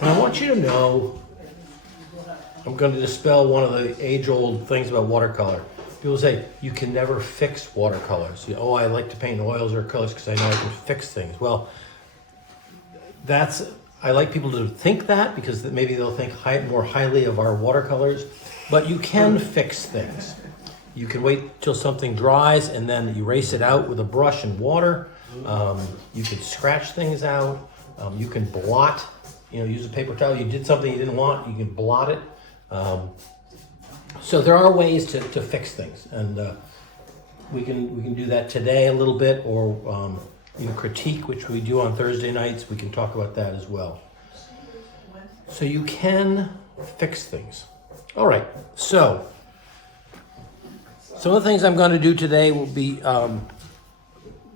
And I want you to know, I'm going to dispel one of the age-old things about watercolor. People say, you can never fix watercolors. Oh, I like to paint oils or colors because I know I can fix things. Well, I like people to think that because maybe they'll think more highly of our watercolors. But you can fix things. You can wait till something dries and then erase it out with a brush and water. You can scratch things out. You can blot. Use a paper towel. You did something you didn't want. You can blot it. So there are ways to fix things, and we can do that today a little bit, or critique, which we do on Thursday nights. We can talk about that as well. So you can fix things. All right. So some of the things I'm going to do today will be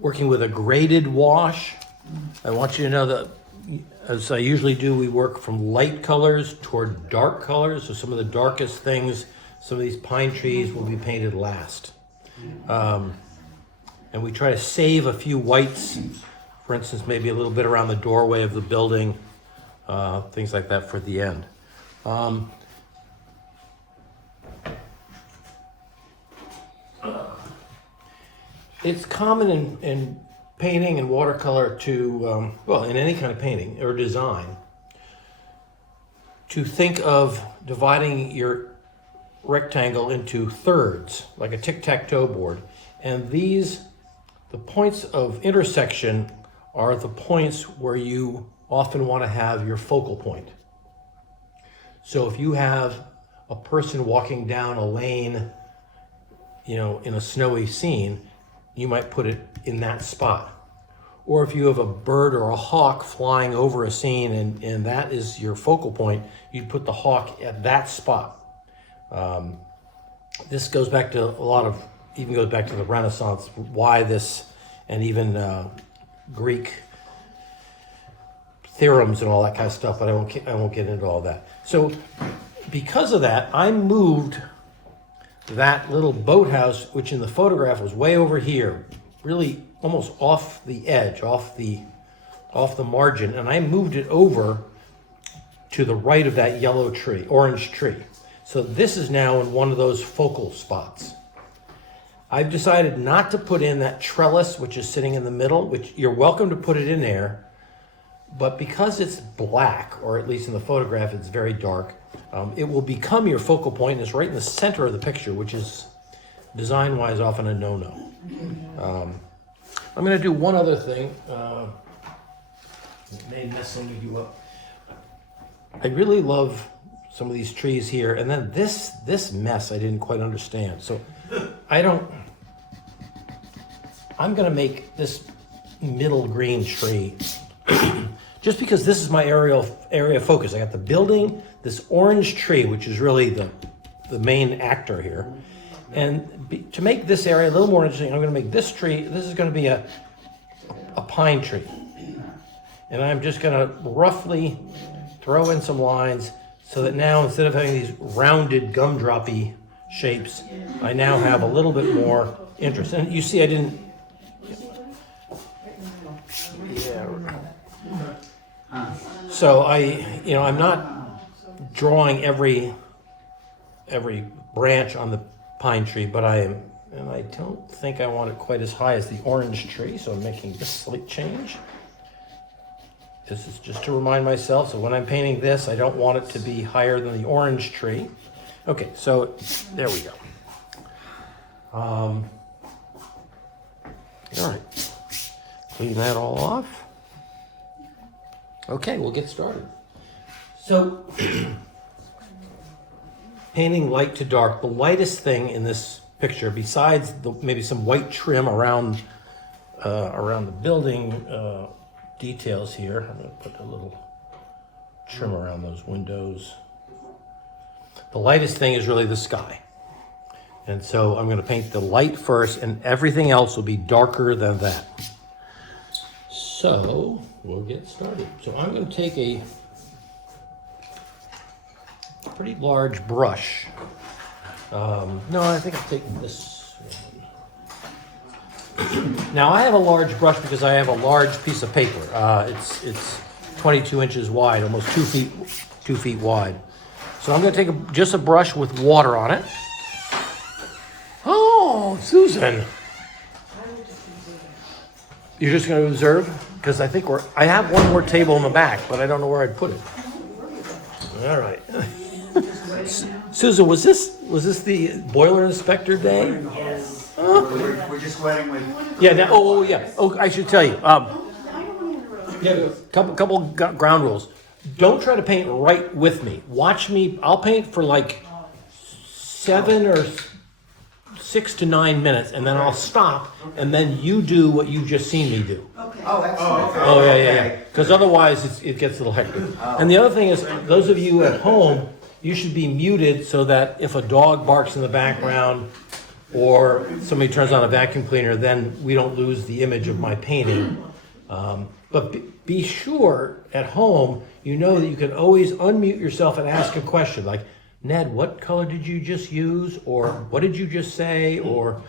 working with a graded wash. I want you to know that, as I usually do, we work from light colors toward dark colors. So some of the darkest things, some of these pine trees will be painted last. And we try to save a few whites, for instance, maybe a little bit around the doorway of the building, things like that for the end. It's common in painting and watercolor to, in any kind of painting or design, to think of dividing your rectangle into thirds, like a tic-tac-toe board. And the points of intersection are the points where you often want to have your focal point. So if you have a person walking down a lane, in a snowy scene, you might put it in that spot. Or if you have a bird or a hawk flying over a scene and that is your focal point, you'd put the hawk at that spot. This goes back to goes back to the Renaissance, why this, and even Greek theorems and all that kind of stuff, but I won't get into all that. So because of that, I moved that little boathouse, which in the photograph was way over here, really almost off the edge, off the margin, and I moved it over to the right of that orange tree. So this is now in one of those focal spots. I've decided not to put in that trellis, which is sitting in the middle, which you're welcome to put it in there, but because it's black, or at least in the photograph it's very dark, it will become your focal point, and it's right in the center of the picture, which is design-wise often a no-no. I'm going to do one other thing. It may mess some of you up. I really love some of these trees here, and then this mess I didn't quite understand. So I'm going to make this middle green tree just because this is my area of focus. I got the building, this orange tree, which is really the main actor here. And to make this area a little more interesting, I'm going to make this tree, this is going to be a pine tree. And I'm just going to roughly throw in some lines so that now, instead of having these rounded gumdroppy shapes, I now have a little bit more interest. And you see I didn't... So I'm not drawing every branch on the pine tree, but I don't think I want it quite as high as the orange tree, so I'm making this slight change. This is just to remind myself, so when I'm painting this, I don't want it to be higher than the orange tree. Okay, so there we go. All right, clean that all off. Okay, we'll get started. So, painting light to dark. The lightest thing in this picture, besides maybe some white trim around the building details here. I'm going to put a little trim around those windows. The lightest thing is really the sky. And so I'm going to paint the light first, and everything else will be darker than that. So we'll get started. So I'm going to take a pretty large brush. No, I think I'm taking this one. Now I have a large brush because I have a large piece of paper. It's 22 inches wide, almost 2 feet wide. So I'm gonna take just a brush with water on it. Oh, Susan. You're just gonna observe? Because I think I have one more table in the back, but I don't know where I'd put it. All right. Susan, was this the boiler inspector day? Yes. We're just waiting with. Yeah. Yeah. Oh, I should tell you. Yeah. Couple ground rules. Don't try to paint right with me. Watch me. I'll paint for like 7 or 6 to 9 minutes, and then I'll stop, and then you do what you've just seen me do. Okay. Oh, excellent. Oh, yeah. Because otherwise it gets a little hectic. And the other thing is, those of you at home, you should be muted so that if a dog barks in the background or somebody turns on a vacuum cleaner, then we don't lose the image of my painting. But be sure at home, you know that you can always unmute yourself and ask a question like, Ned, what color did you just use? Or what did you just say? Or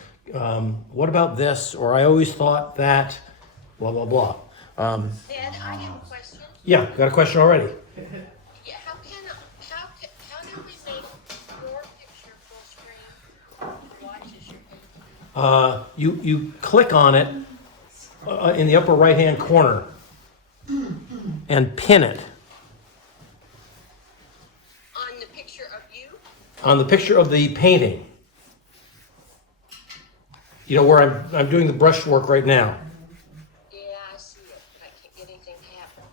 what about this? Or I always thought that, blah, blah, blah. Ned, I have a question. Yeah, got a question already. Yeah, how do we make your picture full screen? Watches your page. You click on it in the upper right-hand corner and pin it On the picture of you? on the picture of the painting. You know where I'm doing the brushwork right now. Yeah, I see it. I can't get anything to happen.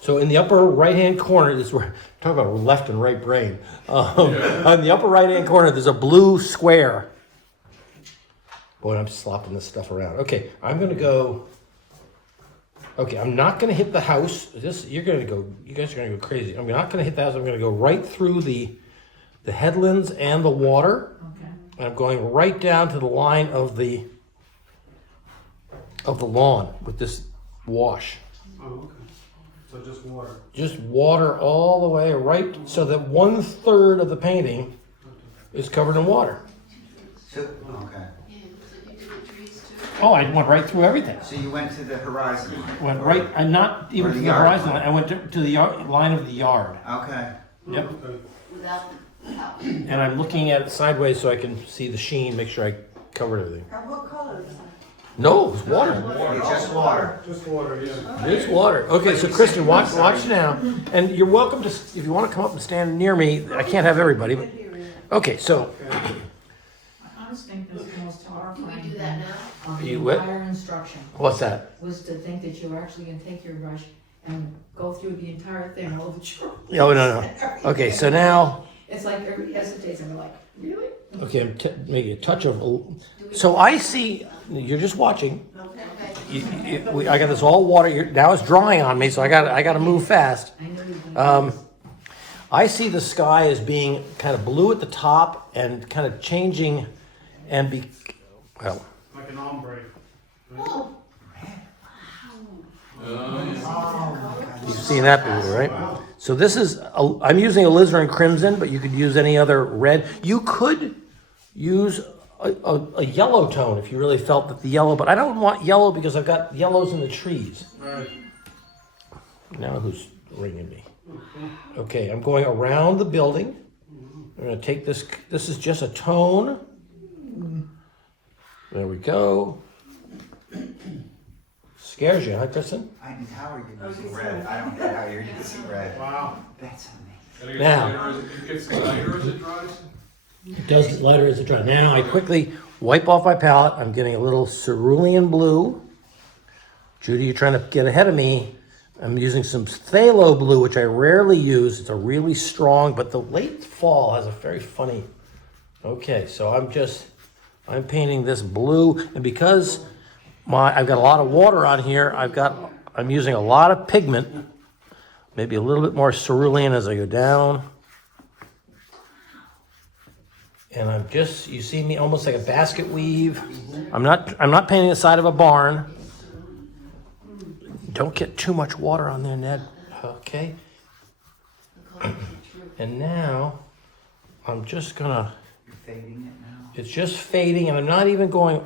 So in the upper right-hand corner, this is where talk about left and right brain. On the upper right-hand corner, there's a blue square. Boy, I'm slopping this stuff around. Okay, I'm gonna go. Okay, I'm not gonna hit the house. You guys are gonna go crazy. I'm not gonna hit the house. I'm gonna go right through the headlands and the water. Okay. And I'm going right down to the line of the lawn with this wash. Oh, okay. So just water. Just water all the way right, so that 1/3 of the painting is covered in water. So, okay. Oh, I went right through everything. So you went to the horizon line? Went right, and not even Or to the the yard horizon line. line. I went to the line of the yard. Okay. Yep. Okay. Without the house. And I'm looking at it sideways so I can see the sheen, make sure I covered everything. What color is that? No, it's water. It's just water. Just water, yeah. It's water. Okay, so Kristen, watch now. And you're welcome to, if you want to come up and stand near me, I can't have everybody, but, okay, so, I always think this is the most horrifying Can we do thing that now? of the You what? entire instruction what's that? was to think that you were actually gonna take your brush and go through the entire thing all the children. Oh, no. Okay, so now, It's like everybody hesitates and we're like, really? okay, I'm making a touch of, so I see, you're just watching. I got this all water, now it's drying on me, so I got to move fast. I know you've been. I see the sky as being kind of blue at the top and kind of changing and well, Like an ombre. you've seen that before, right? So this is, I'm using alizarin crimson, but you could use any other red. You could use a yellow tone if you really felt that the yellow, but I don't want yellow because I've got yellows in the trees. Right. Now who's ringing me? Okay, I'm going around the building. I'm gonna take this is just a tone. There we go. Scares you, huh, Kristen? How are you using red? I don't get how you're using red. Wow. That's amazing. Now. It gets lighter as it dries? It does get lighter as it dries. Now I quickly wipe off my palette. I'm getting a little cerulean blue. Judy, you're trying to get ahead of me. I'm using some phthalo blue, which I rarely use. It's a really strong, but the late fall has a very funny. Okay, so I'm painting this blue, and because I've got a lot of water on here, I'm using a lot of pigment, maybe a little bit more cerulean as I go down. And you see me almost like a basket weave. I'm not painting the side of a barn. Don't get too much water on there, Ned. Okay. And now, I'm just gonna, You're fading it now? it's just fading, and I'm not even going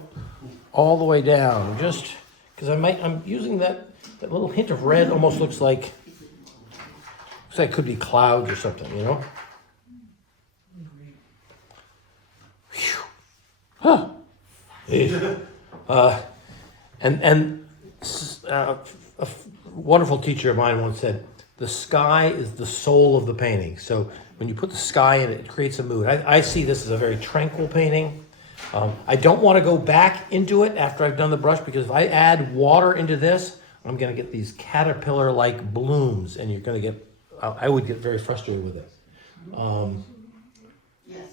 all the way down, just, because I'm using that little hint of red, almost looks like looks like it could be clouds or something, you know? Phew. Huh. A wonderful teacher of mine once said, the sky is the soul of the painting. So when you put the sky in it, it creates a mood. I see this as a very tranquil painting. I don't want to go back into it after I've done the brush, because if I add water into this, I'm going to get these caterpillar-like blooms, and you're going to get, I would get very frustrated with it. Yes.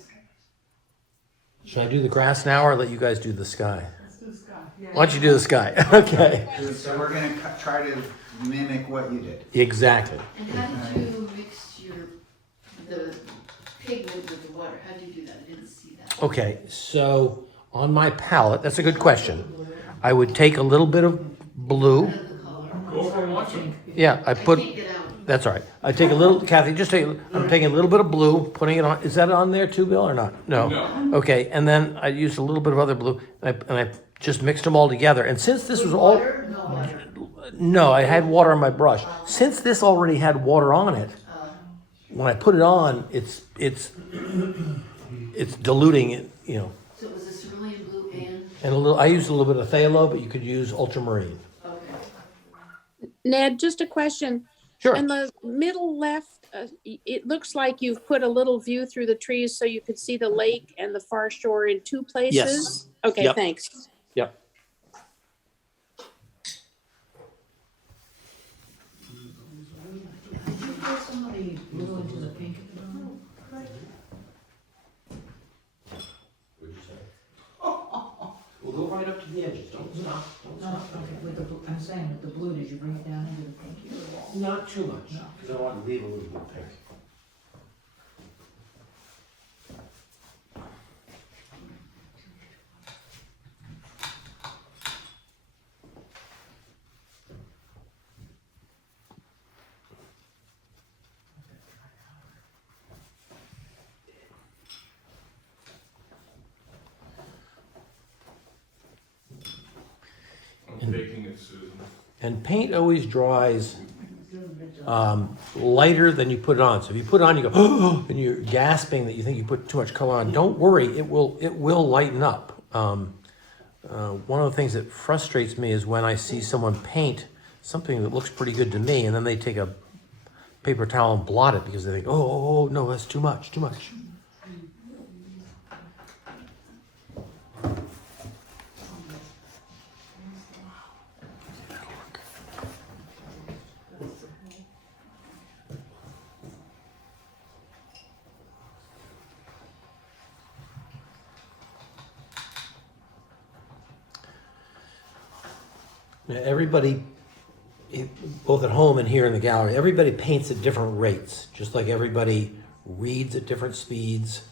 Should I do the grass now or let you guys do the sky? Let's do Scott. Why don't you do the sky? Okay. So we're gonna try to mimic what you did. Exactly. And how did you mix the pigment with the water? How did you do that? I didn't see that. Okay, so on my palette, that's a good question. I would take a little bit of blue. Out of the color. Go for watching. Yeah, I I put, can't get out. that's all right. I take a little, Kathy, just take, I'm taking a little bit of blue, putting it on, is that on there too, Bill, or not? No. No. Okay, and then I used a little bit of other blue, and I just mixed them all together. And since this was all, Water? No water. no, I had water on my brush. Since this already had water on it, when I put it on, it's diluting it, you know. So it was a cerulean blue and, And a little, I used a little bit of phthalo, but you could use ultramarine. okay. Ned, just a question. Sure. In the middle left, it looks like you've put a little view through the trees so you could see the lake and the far shore in two places? Yes. Okay, Yep. thanks. Yep. Did you put some of the blue into the pink at the bottom? We'll go right up to the edges. Don't stop. No, okay, with the, I'm saying with the blue, did you bring it down into the pink here at all? Not too much, because I want to leave a little bit pink. I'm baking it, Susan. And paint always dries lighter than you put it on. So if you put it on, you go, and you're gasping that you think you put too much color on. Don't worry, it will lighten up. One of the things that frustrates me is when I see someone paint something that looks pretty good to me, and then they take a paper towel and blot it because they think, oh no, that's too much, too much. Now, everybody, both at home and here in the gallery, everybody paints at different rates, just like everybody reads at different speeds,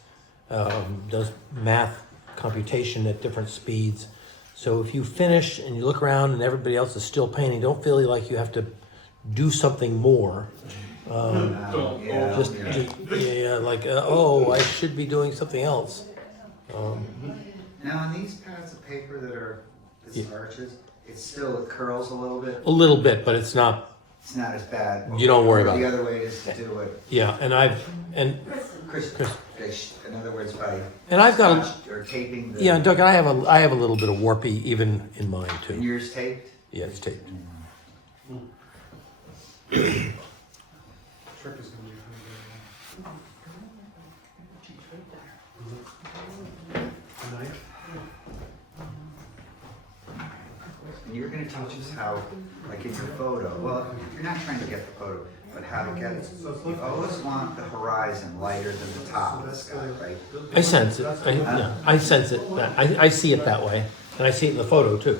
does math computation at different speeds. So if you finish and you look around and everybody else is still painting, don't feel like you have to do something more. Don't. Yeah. Just like, oh, I should be doing something else. Now, on these pads of paper that are, this Yeah. arches, it still curls a little bit. A little bit, but it's not, It's not as bad. You don't worry about The it. other way is to do it, yeah, and Chris, in other words, by I've got, scotch or taping the. yeah, and Doug, I have a little bit of warpy even in mine And too. yours taped? Yeah, it's taped. Trick is gonna be. And you're gonna teach us how, like in your photo, well, you're not trying to get the photo, but how to get it. You always want the horizon lighter than the top of the sky, right? I sense it. I sense it. I see it that way, and I see it in the photo too.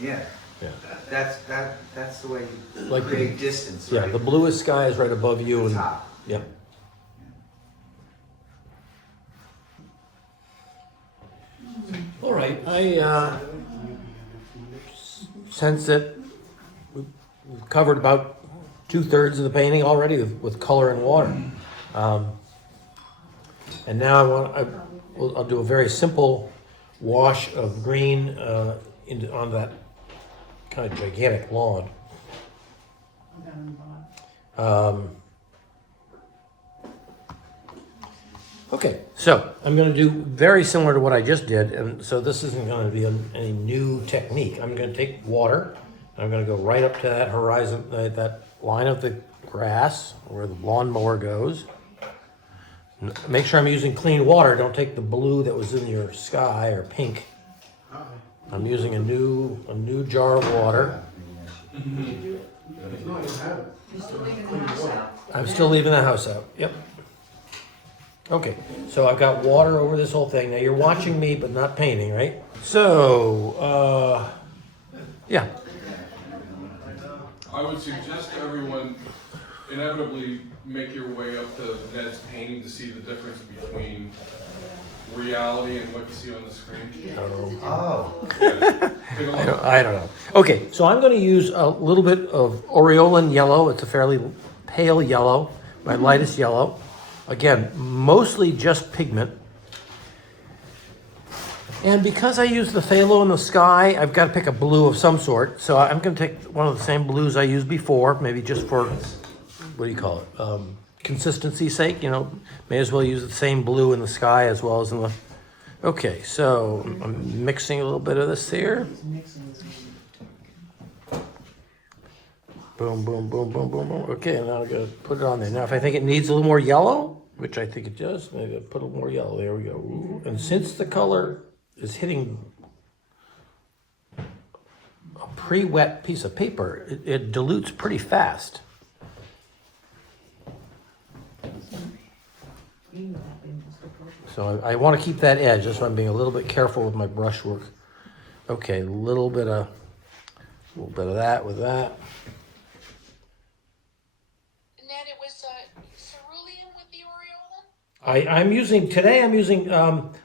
Yeah. Yeah. That's the way you Like the- create distance, Yeah, right? the bluest sky is right above you, The and top. yep. All right, I sense that we've covered about 2/3 of the painting already with color and water. And now I'll do a very simple wash of green on that kind of gigantic lawn. Down the bottom. Okay, so I'm gonna do very similar to what I just did, and so this isn't gonna be any new technique. I'm gonna take water, I'm gonna go right up to that horizon, that line of the grass where the lawnmower goes. Make sure I'm using clean water, don't take the blue that was in your sky or pink. I'm using a new jar of water. You're still leaving the house out? I'm still leaving the house out, yep. Okay, so I've got water over this whole thing. Now you're watching me, but not painting, right? So, yeah. I would suggest to everyone inevitably make your way up to Ned's painting to see the difference between reality and what you see on the screen. Oh, Yeah. Take a look. I don't know. Okay, so I'm going to use a little bit of aureolin yellow. It's a fairly pale yellow, my lightest yellow. Again, mostly just pigment. And because I use the phthalo in the sky, I've got to pick a blue of some sort. So I'm going to take one of the same blues I used before, maybe just for, what do you call it, consistency's sake, you know, may as well use the same blue in the sky as well as in the, okay, so I'm mixing a little bit of this here. Boom, boom, boom, boom, boom, boom. Okay, and now I'm going to put it on there. Now, if I think it needs a little more yellow, which I think it does, maybe I'll put a little more yellow. There we go. Ooh. And since the color is hitting a pre-wet piece of paper, it dilutes pretty fast. So I want to keep that edge. That's why I'm being a little bit careful with my brush work. Okay, a little bit of that with that. Ned, it was cerulean with the aureolin? I'm using,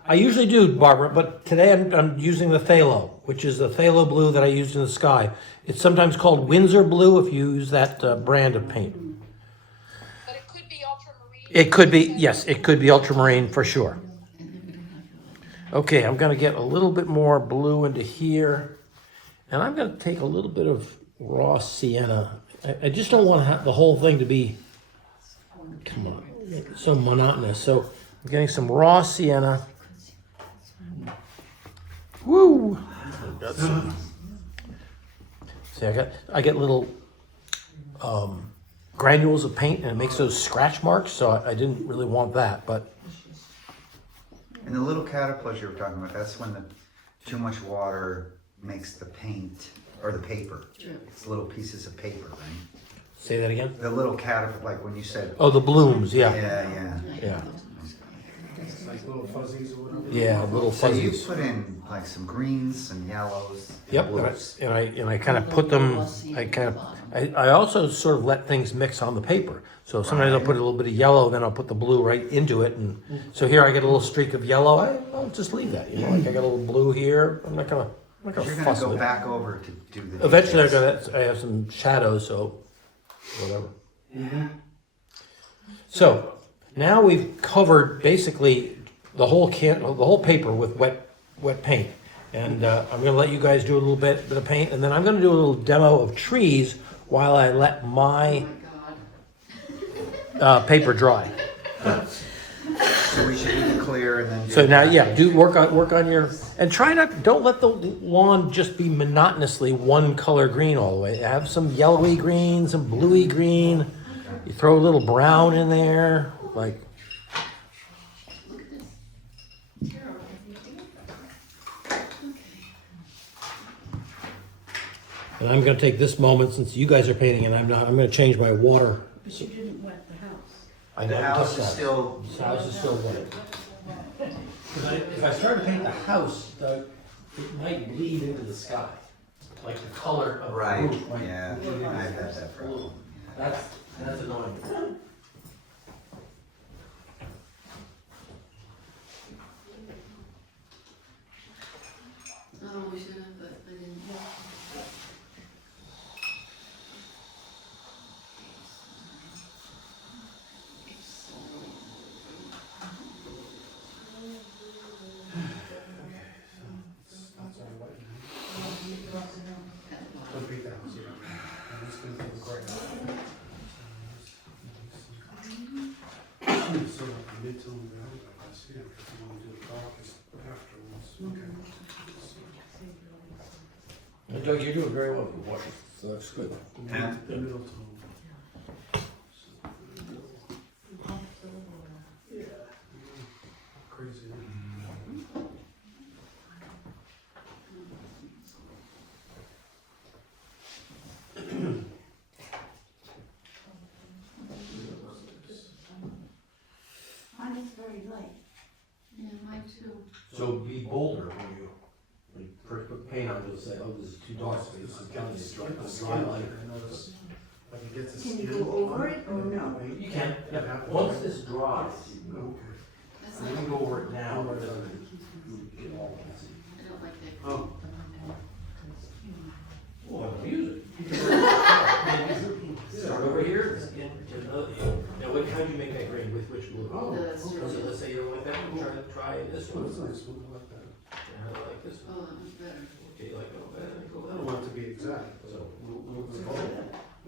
I usually do, Barbara, but today I'm using the phthalo, which is the phthalo blue that I used in the sky. It's sometimes called Windsor blue if you use that brand of paint. But it could be ultramarine? It could be, yes, it could be ultramarine for sure. Okay, I'm gonna get a little bit more blue into here. And I'm gonna take a little bit of raw sienna. I just don't want the whole thing to be, come on, so monotonous. So I'm getting some raw sienna. Woo! Got some. See, I get little granules of paint, and it makes those scratch marks. So I didn't really want that, but and the little caterpillars you were talking about, that's when too much water makes the paint, or the paper. It's little pieces of paper, right? say that again. The little caterpillar, like when you said. Oh, the blooms, yeah, Yeah. Like little fuzzies or whatever. yeah, little So you fuzzies. put in like some greens, some yellows. and Yep, blues. and I kind of put them. I also sort of let things mix on the paper. So sometimes I'll put a little bit of yellow, then I'll put the blue right into it, and so here I get a little streak of yellow. I'll just leave that. You know, like I got a little blue here. I'm not gonna You're fuss gonna go with it. back over to do the. Eventually, details. I have some shadows, so whatever. So now we've covered basically the whole paper with wet paint, and I'm going to let you guys do a little bit of paint, and then I'm going to do a little demo of trees while I let my paper dry. So we should do the clear and then. Do So now, the yeah, package. work on your, and don't let the lawn just be monotonously one color green all the way. Have some yellowy green, some bluey green. You throw a little brown in there, like. And I'm gonna take this moment, since you guys are painting and I'm not, I'm gonna change my water. But you didn't wet the house. I The don't house touch is that. still. The house is still wet. 'Cause if I start to paint the house, it might bleed into the sky, like the color of the Right, roof might yeah, bleed into I've the had sky. that problem. That's annoying. Oh, we should have, but I didn't. wait till the end, I guess, yeah, because you want to do the darkest afterwards. Okay. Doug, you're doing very well for water, so that's good. And The middle tone. Yeah. Crazy. Mine is very light. Yeah, mine too. So be bolder when you first put paint on, you'll say, oh, this is too dark, so this is kind of dry light. I notice, like it gets a Can you skin go over it or no? You can, yeah, once this dries, Okay. That's you not, can go over it now, but it doesn't get all messy. I don't like that. Oh, Well, use it. Start over here, get another, now what, how'd you make that green, with which blue? The So cerulean. let's say you don't like that one, try this well, one. it's nice, we'll like that. And I like this one. Oh, that was better. Okay, you like it all better, then go I that don't one. want it to be exact, but So, we'll so call it.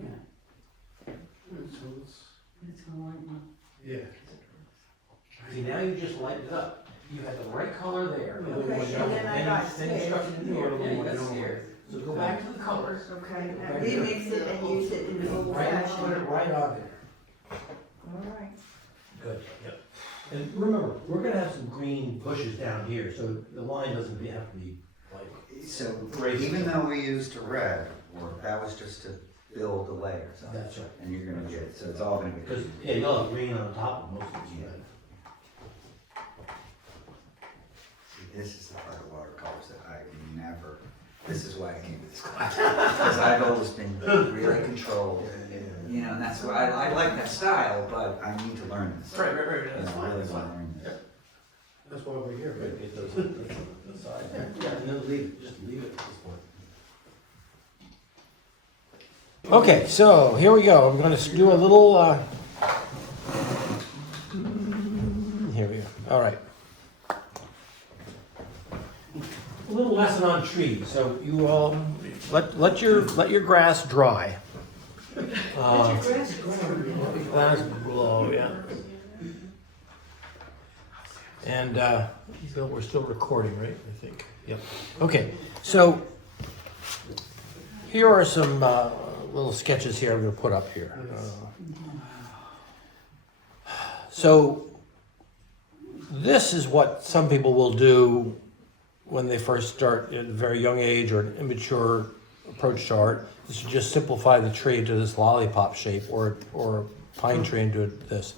Yeah, So it's, it's gonna lighten up. yeah. see, now you just lightened it up. You had the right color there. Okay, and then I got Then you struck it in here, scared. then you got scared. So go back to the colors. Okay, now remix it and use it in the old Right, put it fashioned. right on there. All right. Good, yep. And remember, we're gonna have some green bushes down here, so the line doesn't have to be like, so even though we used a red, that was just to build the layers up. that's right. And you're gonna get, so it's all gonna be. Because, yeah, you'll have green on top of most of these. Yeah. See, this is the part of watercolors that I never, this is why I came to this class. Because I've always been really controlled, you know, and that's why, I like that style, but I need to learn this. Right, You that's know, I fine, really that's wanna fine. learn this. That's why we're here, Right, right? get those, the side there. Yeah, and then leave it, just leave it at this point. Okay, so here we go. I'm gonna do a little, here we go. All right. A little lesson on trees. So you all, let your grass dry. Grass ground. Grass blow, yeah. And, Bill, we're still recording, right? I think. Yep. Okay, so here are some little sketches here I'm going to put up here. So this is what some people will do when they first start at a very young age or an immature approach to art. Is to just simplify the tree into this lollipop shape or a pine tree into this.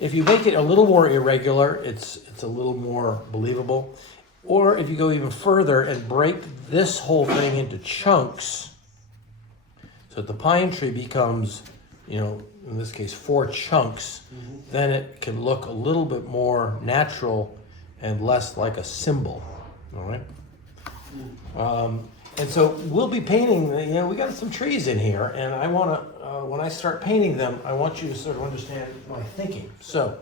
If you make it a little more irregular, it's a little more believable. Or if you go even further and break this whole thing into chunks, so that the pine tree becomes, you know, in this case, 4 chunks, then it can look a little bit more natural and less like a symbol, all right? And so we'll be painting, you know, we got some trees in here, and I want to, when I start painting them, I want you to sort of understand my thinking. So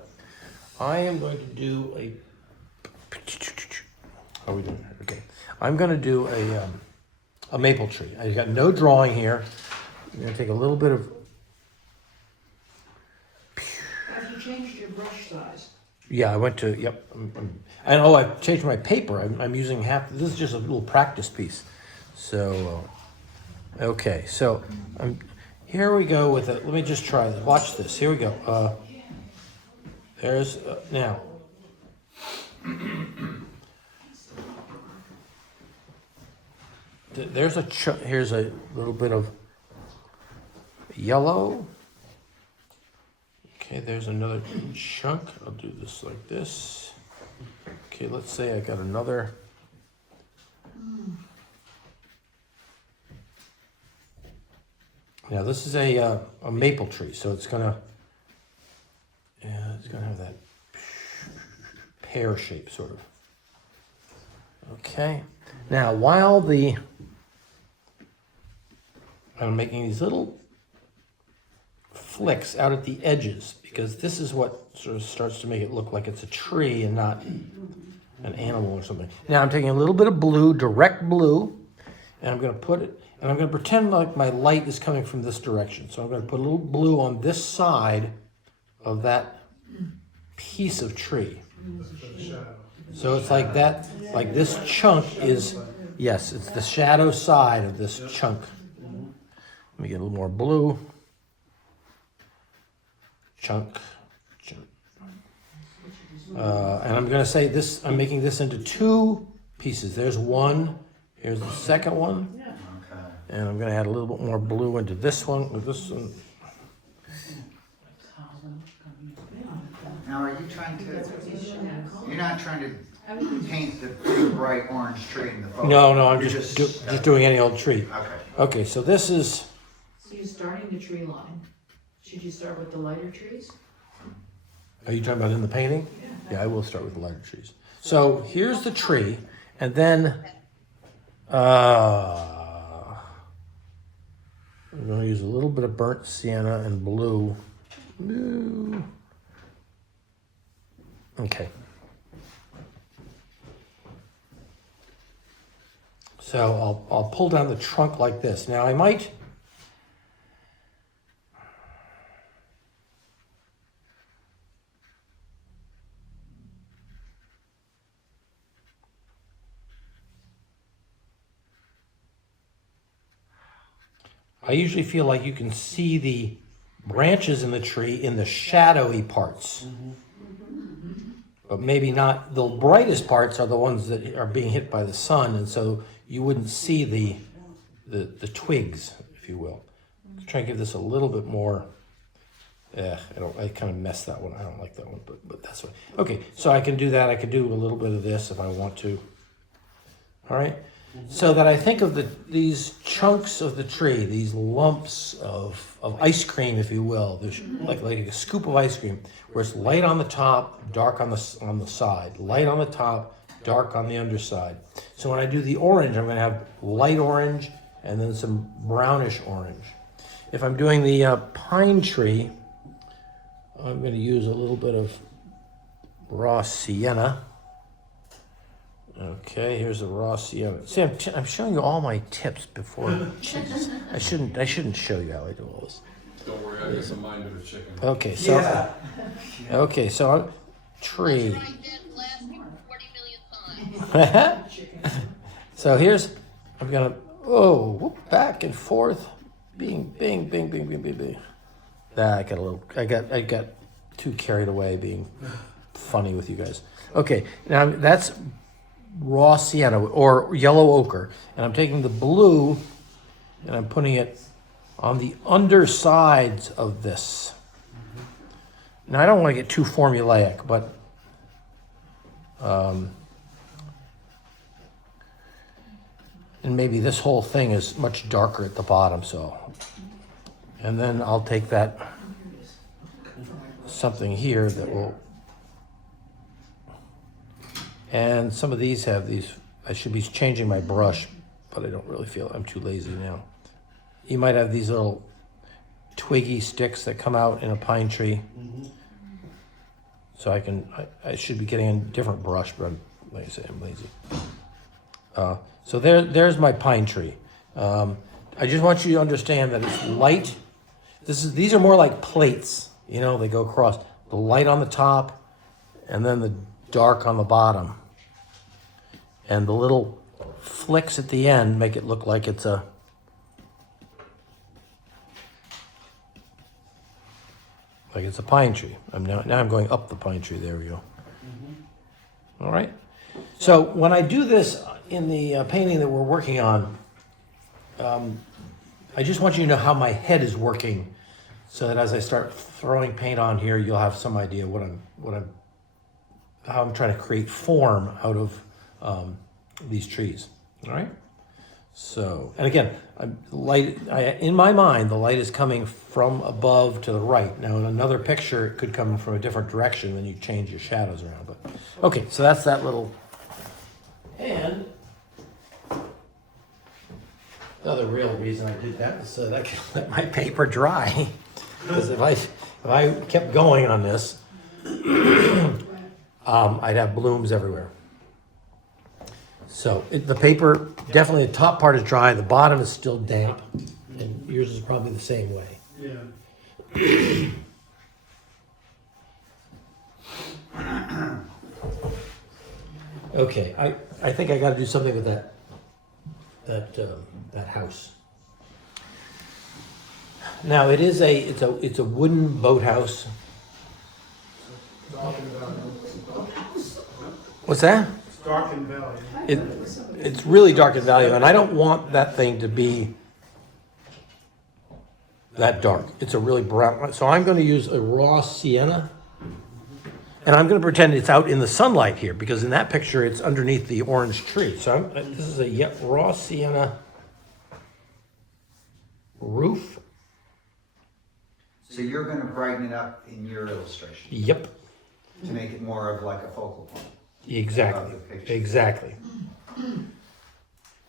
I am going to do a, how are we doing? Okay. I'm going to do a maple tree. I've got no drawing here. I'm going to take a little bit of, Have you changed your brush size? yeah, I went to, yep. And oh, I've changed my paper. I'm using half, this is just a little practice piece. So, okay, so here we go with it. Let me just try this. Watch this. Here we go. There's, now. There's here's a little bit of yellow. Okay, there's another chunk. I'll do this like this. Okay, let's say I got another. Now this is a maple tree, so it's gonna have that pear shape sort of. Okay. Now while I'm making these little flicks out at the edges, because this is what sort of starts to make it look like it's a tree and not an animal or something. Now I'm taking a little bit of blue, direct blue, and I'm going to put it, and I'm going to pretend like my light is coming from this direction. So I'm going to put a little blue on this side of that piece of tree. For the shadow. So it's like that, like this chunk is, yes, it's the shadow side of this chunk. Let me get a little more blue. Chunk. And I'm gonna say this, I'm making this into two pieces. There's one, here's the second one. Okay. And I'm gonna add a little bit more blue into this one, with this one. Now, are you trying to, you're not trying to paint the big bright orange tree in the photo? No, I'm You're just doing any old tree. Okay. Okay, so this is, So you're starting the tree line. Should you start with the lighter trees? are you talking about in the painting? Yeah, I will start with the lighter trees. So here's the tree, and then I'm going to use a little bit of burnt sienna and blue. Blue. Okay. So I'll pull down the trunk like this. Now I might. I usually feel like you can see the branches in the tree in the shadowy parts. But maybe not, the brightest parts are the ones that are being hit by the sun, and so you wouldn't see the twigs, if you will. Try and give this a little bit more, I kind of messed that one, I don't like that one, but that's what. Okay, so I can do that, I could do a little bit of this if I want to. All right, so that I think of these chunks of the tree, these lumps of ice cream, if you will, there's like a scoop of ice cream, where it's light on the top, dark on the side, light on the top, dark on the underside. So when I do the orange, I'm going to have light orange and then some brownish orange. If I'm doing the pine tree, I'm going to use a little bit of raw sienna. Okay, here's the raw sienna. See, I'm showing you all my tips before. I shouldn't show you how I do all this. Don't worry, I got the mind of a chicken. Okay, so tree. Tried that last 40 million times. So here's, I'm gonna whoop, back and forth, bing, bing, bing, bing, bing, bing, bing. I got too carried away being funny with you guys. Okay, now that's raw sienna or yellow ochre, and I'm taking the blue and I'm putting it on the undersides of this. Now I don't want to get too formulaic, but and maybe this whole thing is much darker at the bottom, so. And then I'll take that something here that will, and some of these have these, I should be changing my brush, but I don't really feel, I'm too lazy now. You might have these little twiggy sticks that come out in a pine tree. So I should be getting a different brush, but like I say, I'm lazy. So there's my pine tree. I just want you to understand that it's light. These are more like plates, you know, they go across. The light on the top and then the dark on the bottom. And the little flicks at the end make it look like it's a pine tree. Now I'm going up the pine tree. There we go. All right. So when I do this in the painting that we're working on, I just want you to know how my head is working, so that as I start throwing paint on here, you'll have some idea how I'm trying to create form out of these trees. All right. So, and again, in my mind, the light is coming from above to the right. Now, in another picture, it could come from a different direction, then you change your shadows around. But okay, so that's that little. And the other real reason I did that was so that I could let my paper dry. Because if I kept going on this, I'd have blooms everywhere. So the paper, definitely the top part is dry, the bottom is still damp, and yours is probably the same way. Yeah. Okay, I think I gotta do something with that house. Now, it's a wooden boathouse. What's that? It's dark and valley. It's really dark and value, and I don't want that thing to be that dark. It's a really brown, so I'm gonna use a raw sienna. And I'm gonna pretend it's out in the sunlight here, because in that picture, it's underneath the orange tree. So this is a raw sienna roof. So you're gonna brighten it up in your illustration Yep, to make it more of like a focal point. exactly, Of the picture. exactly.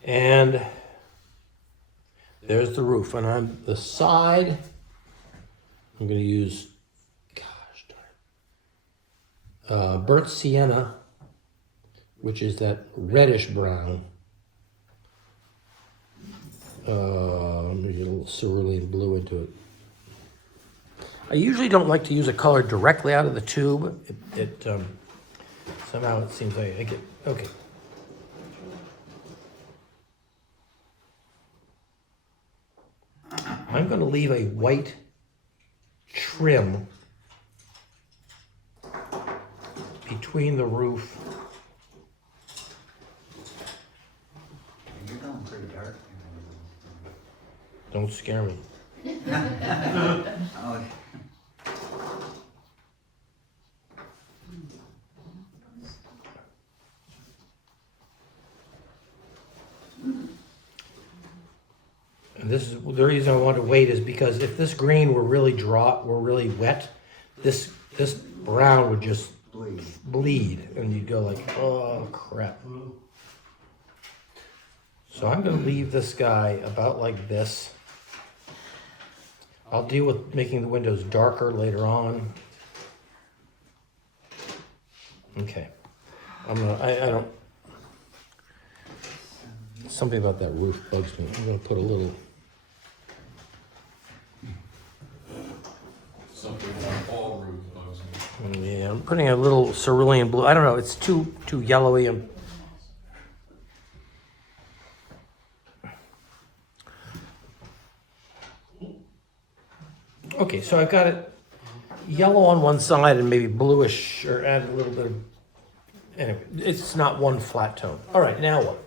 And there's the roof, and on the side, I'm gonna use, gosh darn it, burnt sienna, which is that reddish brown. Let me get a little cerulean blue into it. I usually don't like to use a color directly out of the tube. Somehow it seems like I get, okay. I'm gonna leave a white trim between the roof. You're going pretty dark. Don't scare me. Oh, And this is the reason I want to wait is because if this green were really really wet, this brown would just bleed. bleed, and you'd go like, oh crap. So I'm gonna leave this guy about like this. I'll deal with making the windows darker later on. Okay. I don't, something about that roof bugs me. I'm gonna put a little, Something about all roof bugs me. yeah, I'm putting a little cerulean blue. I don't know, it's too yellowy. Okay, so I've got it yellow on one side and maybe bluish, or add a little bit of, anyway, it's not one flat tone. All right, now what?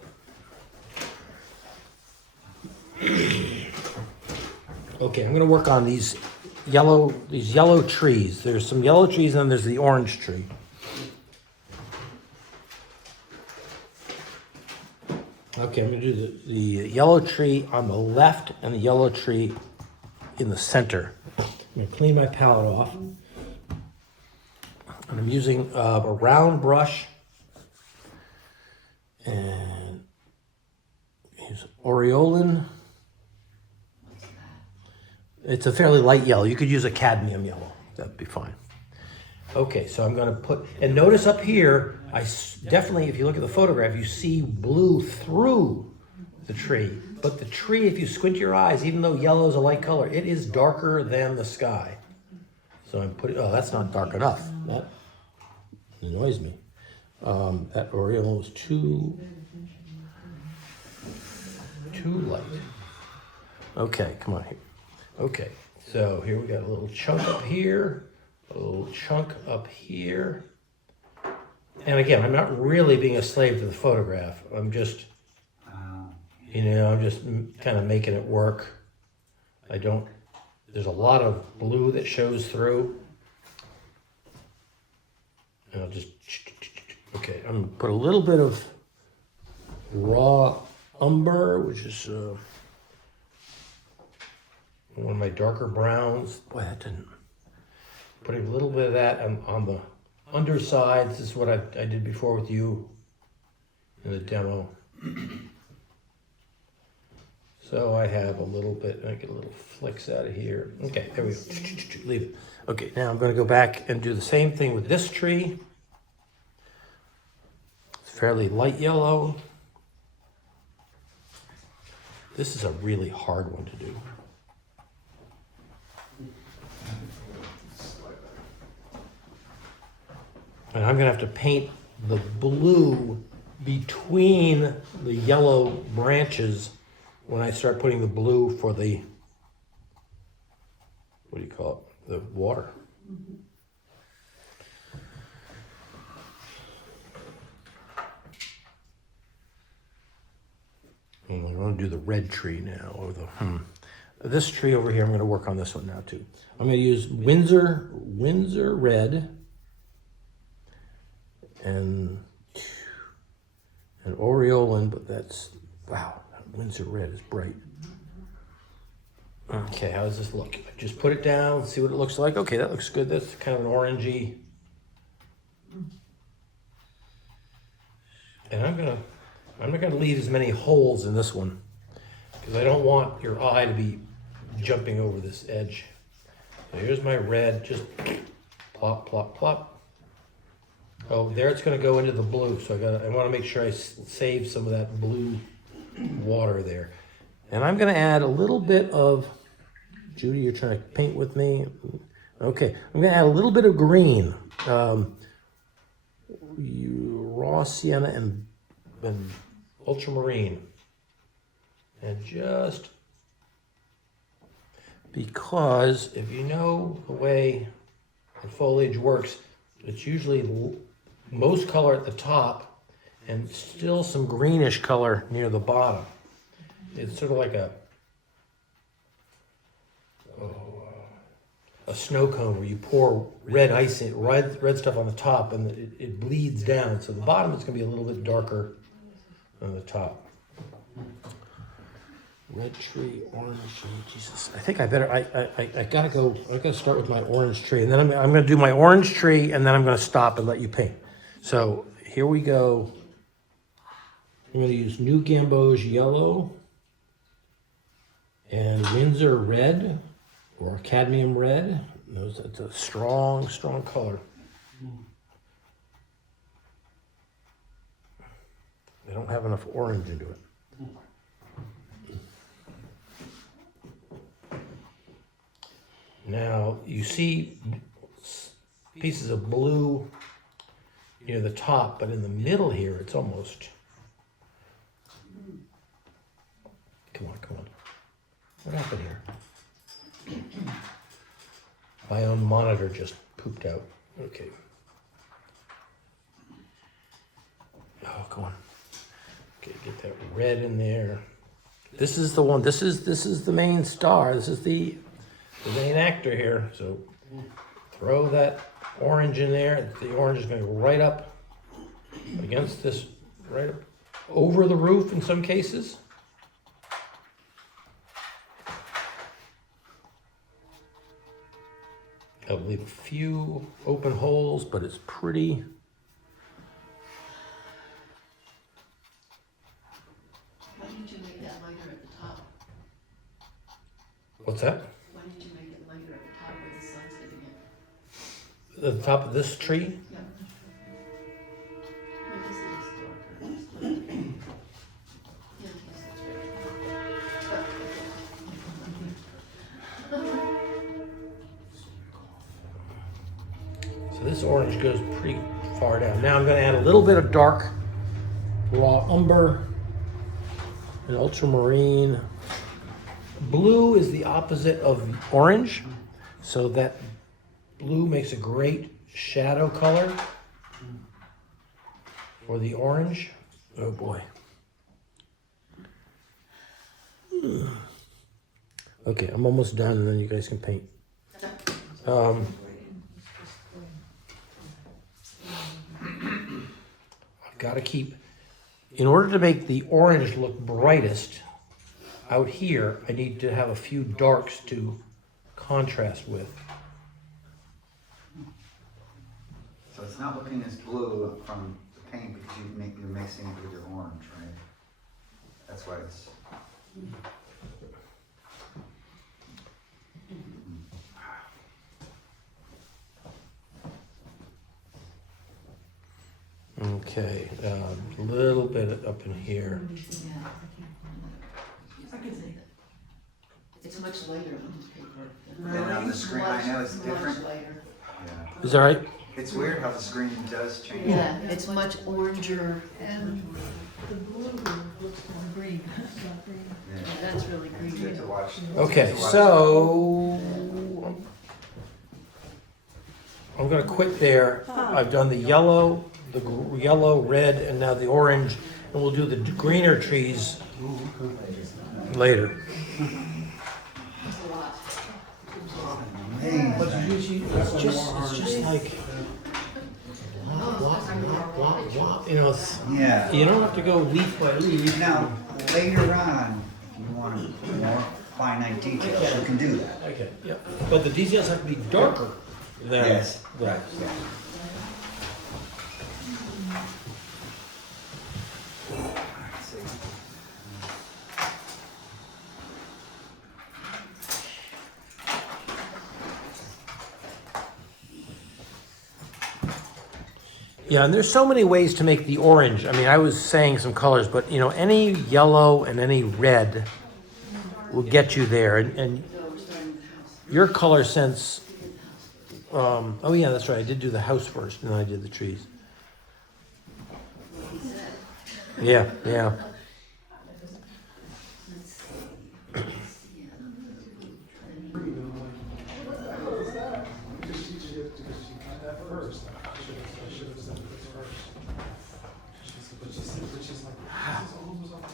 Okay, I'm gonna work on these yellow trees. There's some yellow trees and then there's the orange tree. Okay, I'm gonna do the yellow tree on the left and the yellow tree in the center. I'm gonna clean my palette off. And I'm using a round brush and use Aureolin. It's a fairly light yellow. You could use a cadmium yellow. That'd be fine. Okay, so I'm gonna put, and notice up here, definitely, if you look at the photograph, you see blue through the tree. But the tree, if you squint your eyes, even though yellow is a light color, it is darker than the sky. So I'm putting, oh, that's not dark enough. That annoys me. That Aureolin was too light. Okay, come on here. Okay, so here we got a little chunk up here, a little chunk up here. And again, I'm not really being a slave to the photograph. I'm just, I'm just kind of making it work. There's a lot of blue that shows through. And I'll just, okay, I'm gonna put a little bit of raw umber, which is one of my darker browns. Boy, that didn't, putting a little bit of that on the underside. This is what I did before with you in the demo. So I have a little bit, I get a little flicks out of here. Okay, there we go. Leave it. Okay, now I'm gonna go back and do the same thing with this tree. It's fairly light yellow. This is a really hard one to do. And I'm gonna have to paint the blue between the yellow branches when I start putting the blue for the, what do you call it, the water. And I'm going to do the red tree now, or the this tree over here. I'm going to work on this one now too. I'm going to use Windsor red and Aureolin, but that's, wow, Windsor red is bright. Okay, how does this look? Just put it down, see what it looks like. Okay, that looks good. That's kind of an orangey. And I'm not gonna leave as many holes in this one because I don't want your eye to be jumping over this edge. So here's my red, just plop, plop, plop. Oh, there it's gonna go into the blue. So I wanna make sure I save some of that blue water there. And I'm gonna add a little bit of, Judy, you're trying to paint with me? Okay, I'm gonna add a little bit of green. Raw sienna and ultramarine. And just because if you know the way the foliage works, it's usually most color at the top and still some greenish color near the bottom. It's sort of like a snow cone where you pour red ice in, red stuff on the top, and it bleeds down. So the bottom is going to be a little bit darker than the top. Red tree, orange tree, Jesus. I think I better. I gotta go. I gotta start with my orange tree, and then I'm gonna do my orange tree, and then I'm gonna stop and let you paint. So here we go. I'm gonna use New Gamboge yellow and Windsor red or cadmium red. It's a strong, strong color. I don't have enough orange into it. Now you see pieces of blue near the top, but in the middle here it's almost, come on. What happened here? My own monitor just pooped out. Okay. Oh, come on. Okay, get that red in there. This is the one, this is the main star. This is the main actor here. So throw that orange in there. The orange is going to go right up against this, right up over the roof in some cases. I'll leave a few open holes, but it's pretty. Why didn't you make that lighter at the top? What's that? Why didn't you make it lighter at the top where the sun's hitting it? At the top of this tree? Yeah. Well, this is darker. It's darker. Yeah, this is right. So this orange goes pretty far down. Now I'm going to add a little bit of dark raw umber and ultramarine. Blue is the opposite of orange, so that blue makes a great shadow color for the orange. Oh boy. Okay, I'm almost done, and then you guys can paint. I've got to keep, in order to make the orange look brightest out here, I need to have a few darks to contrast with. So it's not looking as blue from the paint because you're mixing it with your orange, right? That's why it's. Okay, a little bit up in here. I can say that. It's much lighter on this paper. And on the screen, I know it's different. Much lighter. Yeah. Is that right? It's weird how the screen does change. Yeah, it's much oranger and The blue looks more green, it's not green. Yeah. that's really It's good green. to watch. Okay, Good to watch. so I'm gonna quit there. I've done the yellow, yellow, red, and now the orange, and we'll do the greener trees later. It's a lot. Man, But usually, it's just like, you know, yeah. you don't have to go leaf by leaf. Now, later on, if you want more finite details, you can do that. Okay, yeah, but the details have to be darker than. Yes, than- right, yeah. Yeah, and there's so many ways to make the orange. I mean, I was saying some colors, but you know, any yellow and any red will get you there. And your color sense, oh yeah, that's right. I did do the house first, and then I did the trees. Yeah, yeah. Because she cut that first. I should have said this first. But she's like, this is almost off the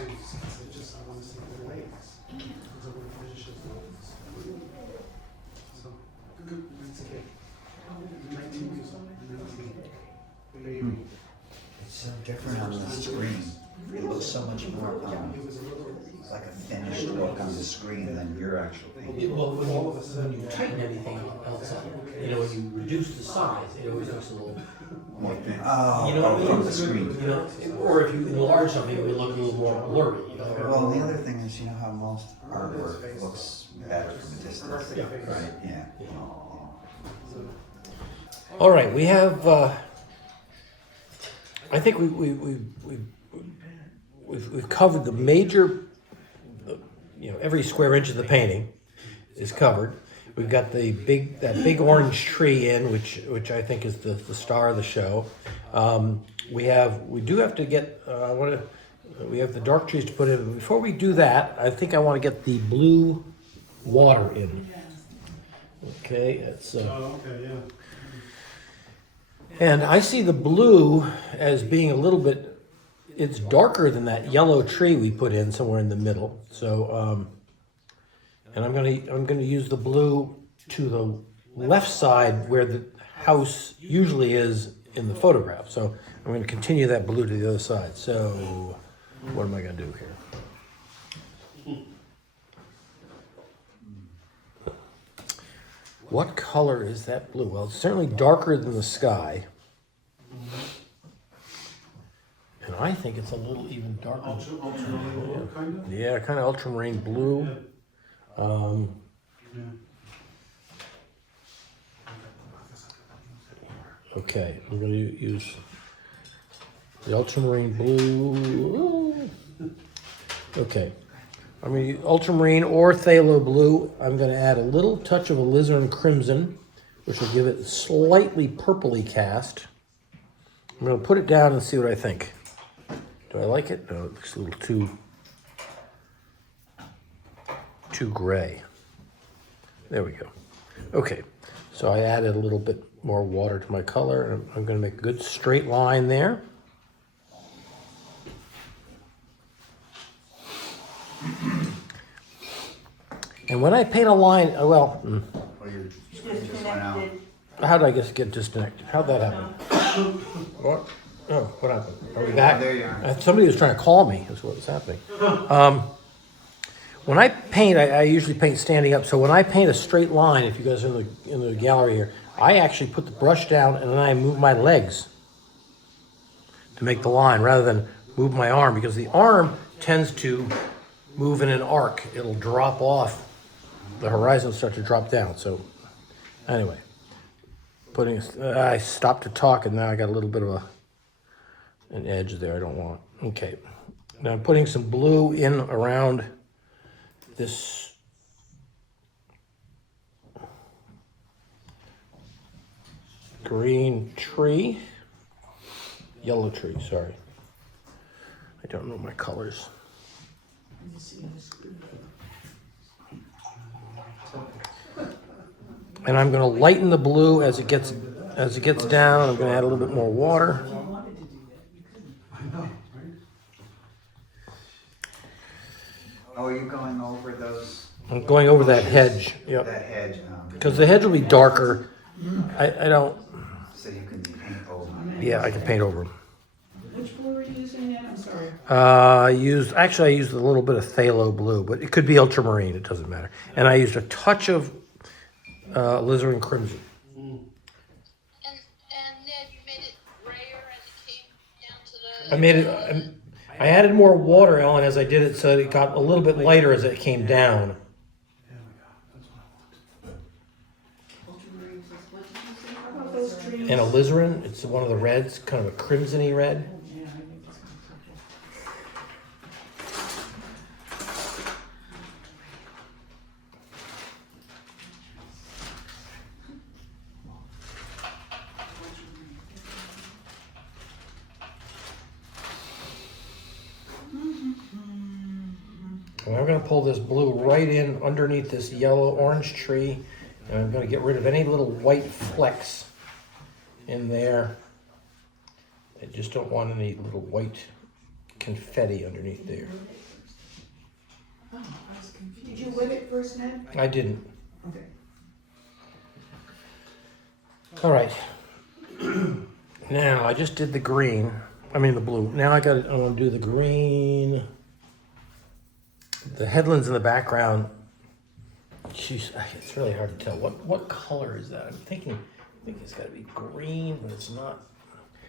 line. It's just, I want to see the legs. Because I want to finish his legs. So, good, it's okay. 19 years old, 19. Baby. It's so different on the screen. It looks so much more It was a little, like a finished look on the screen than your actual thing. Well, when you tighten anything else up, you know, when you reduce the size, it always looks a little. Oh, You know what I mean? from the screen. You know, or if you enlarge something, it would look a little more blurry. You know? Well, the other thing is, you know how most artwork looks better from a distance, Yeah. right? Yeah. All right, we have. I think we've covered the major. You know, every square inch of the painting is covered. We've got that big orange tree in, which I think is the star of the show. We do have to get. We have the dark trees to put in. Before we do that, I think I want to get the blue water in. Okay, it's. oh, okay, yeah. And I see the blue as being a little bit, it's darker than that yellow tree we put in somewhere in the middle. So, and I'm gonna use the blue to the left side where the house usually is in the photograph. So I'm gonna continue that blue to the other side. So what am I gonna do here? What color is that blue? Well, it's certainly darker than the sky. And I think it's a little even darker. Ultramarine, kind of? Yeah, kind of ultramarine blue. Yeah. Okay, I'm going to use the ultramarine blue. Okay, I'm going to use ultramarine or phthalo blue. I'm going to add a little touch of alizarin crimson, which will give it a slightly purpley cast. I'm going to put it down and see what I think. Do I like it? No, it looks a little too gray. There we go. Okay, so I added a little bit more water to my color, and I'm going to make a good straight line there. And when I paint a line, Well, you just went out. how did I just get disconnected? How'd that happen? What? Oh, what happened? Are we back? There you are. Somebody was trying to call me, is what was happening. When I paint, I usually paint standing up. So when I paint a straight line, if you guys are in the gallery here, I actually put the brush down and then I move my legs to make the line rather than move my arm, because the arm tends to move in an arc. It'll drop off. The horizon will start to drop down. So anyway, I stopped to talk and now I got a little bit of an edge there I don't want. Okay, now I'm putting some blue in around green tree, yellow tree, sorry. I don't know my colors. And I'm gonna lighten the blue as it gets down. I'm gonna add a little bit more water. If you wanted to do that, you couldn't. I know, right? Oh, are you going over those, I'm going over that hedge, yep. that hedge? Because the hedge will be darker. I don't, So you can paint over. yeah, I can paint over them. Which blue are you using again? I'm sorry. I used a little bit of phthalo blue, but it could be ultramarine, it doesn't matter. And I used a touch of alizarin crimson. And Ned, you made it grayer as it came down to the. I made it, I added more water, Ellen, as I did it, so it got a little bit lighter as it came down. There we go, that's what I want. Ultramarine says, what did you say? How about those trees? And alizarin, it's one of the reds, kind of a crimsony red. Yeah, I think it's gonna And I'm gonna pull this blue right in underneath this yellow orange tree. And I'm gonna get rid of any little white flecks in there. I just don't want any little white confetti underneath there. Oh, I was confused. Did you whip it first, Ned? I didn't. Okay. All right. Now I just did the green. I mean the blue. Now I want to do the green. The headlands in the background. Jeez, it's really hard to tell. What color is that? I think it's got to be green, but it's not.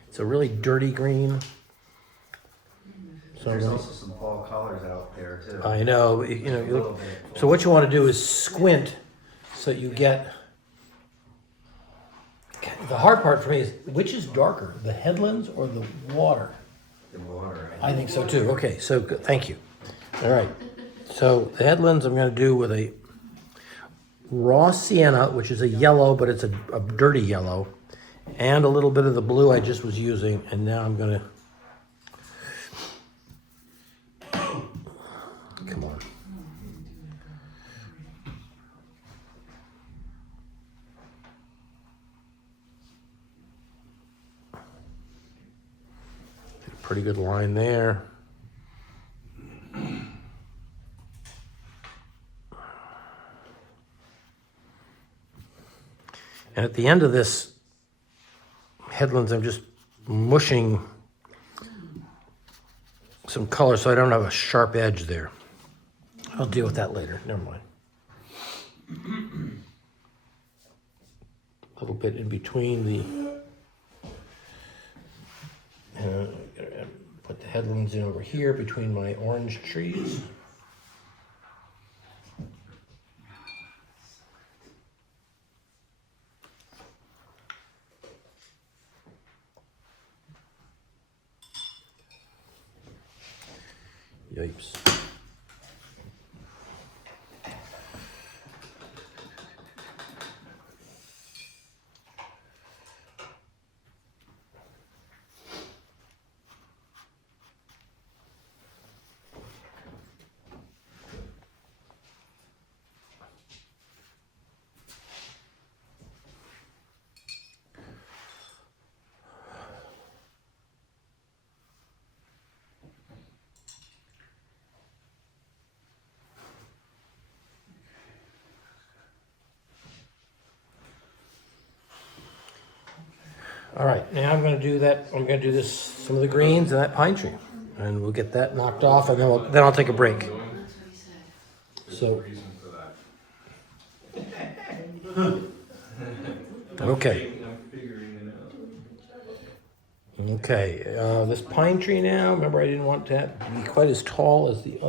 It's a really dirty green. So I'm There's gonna- also some fall colors out there too. I know. You A little look. bit. So what you want to do is squint, so you get. The hard part for me is which is darker, the headlands or the water? The water. I think so too. Okay, so good. Thank you. All right. So the headlands I'm going to do with a raw sienna, which is a yellow, but it's a dirty yellow, and a little bit of the blue I just was using. And now I'm going to. Come on. Pretty good line there. And at the end of this headlands, I'm just mushing some color so I don't have a sharp edge there. I'll deal with that later. Never mind. A little bit in between the. Put the headlands in over here between my orange trees. Yipes. All right, now I'm going to do that. I'm going to do this, some of the greens and that pine tree, and we'll get that knocked off, and then I'll take a break. That's what he said. There's So- no reason for that. Okay. I'm figuring it out. Okay, this pine tree now. Remember, I didn't want that to be quite as tall as the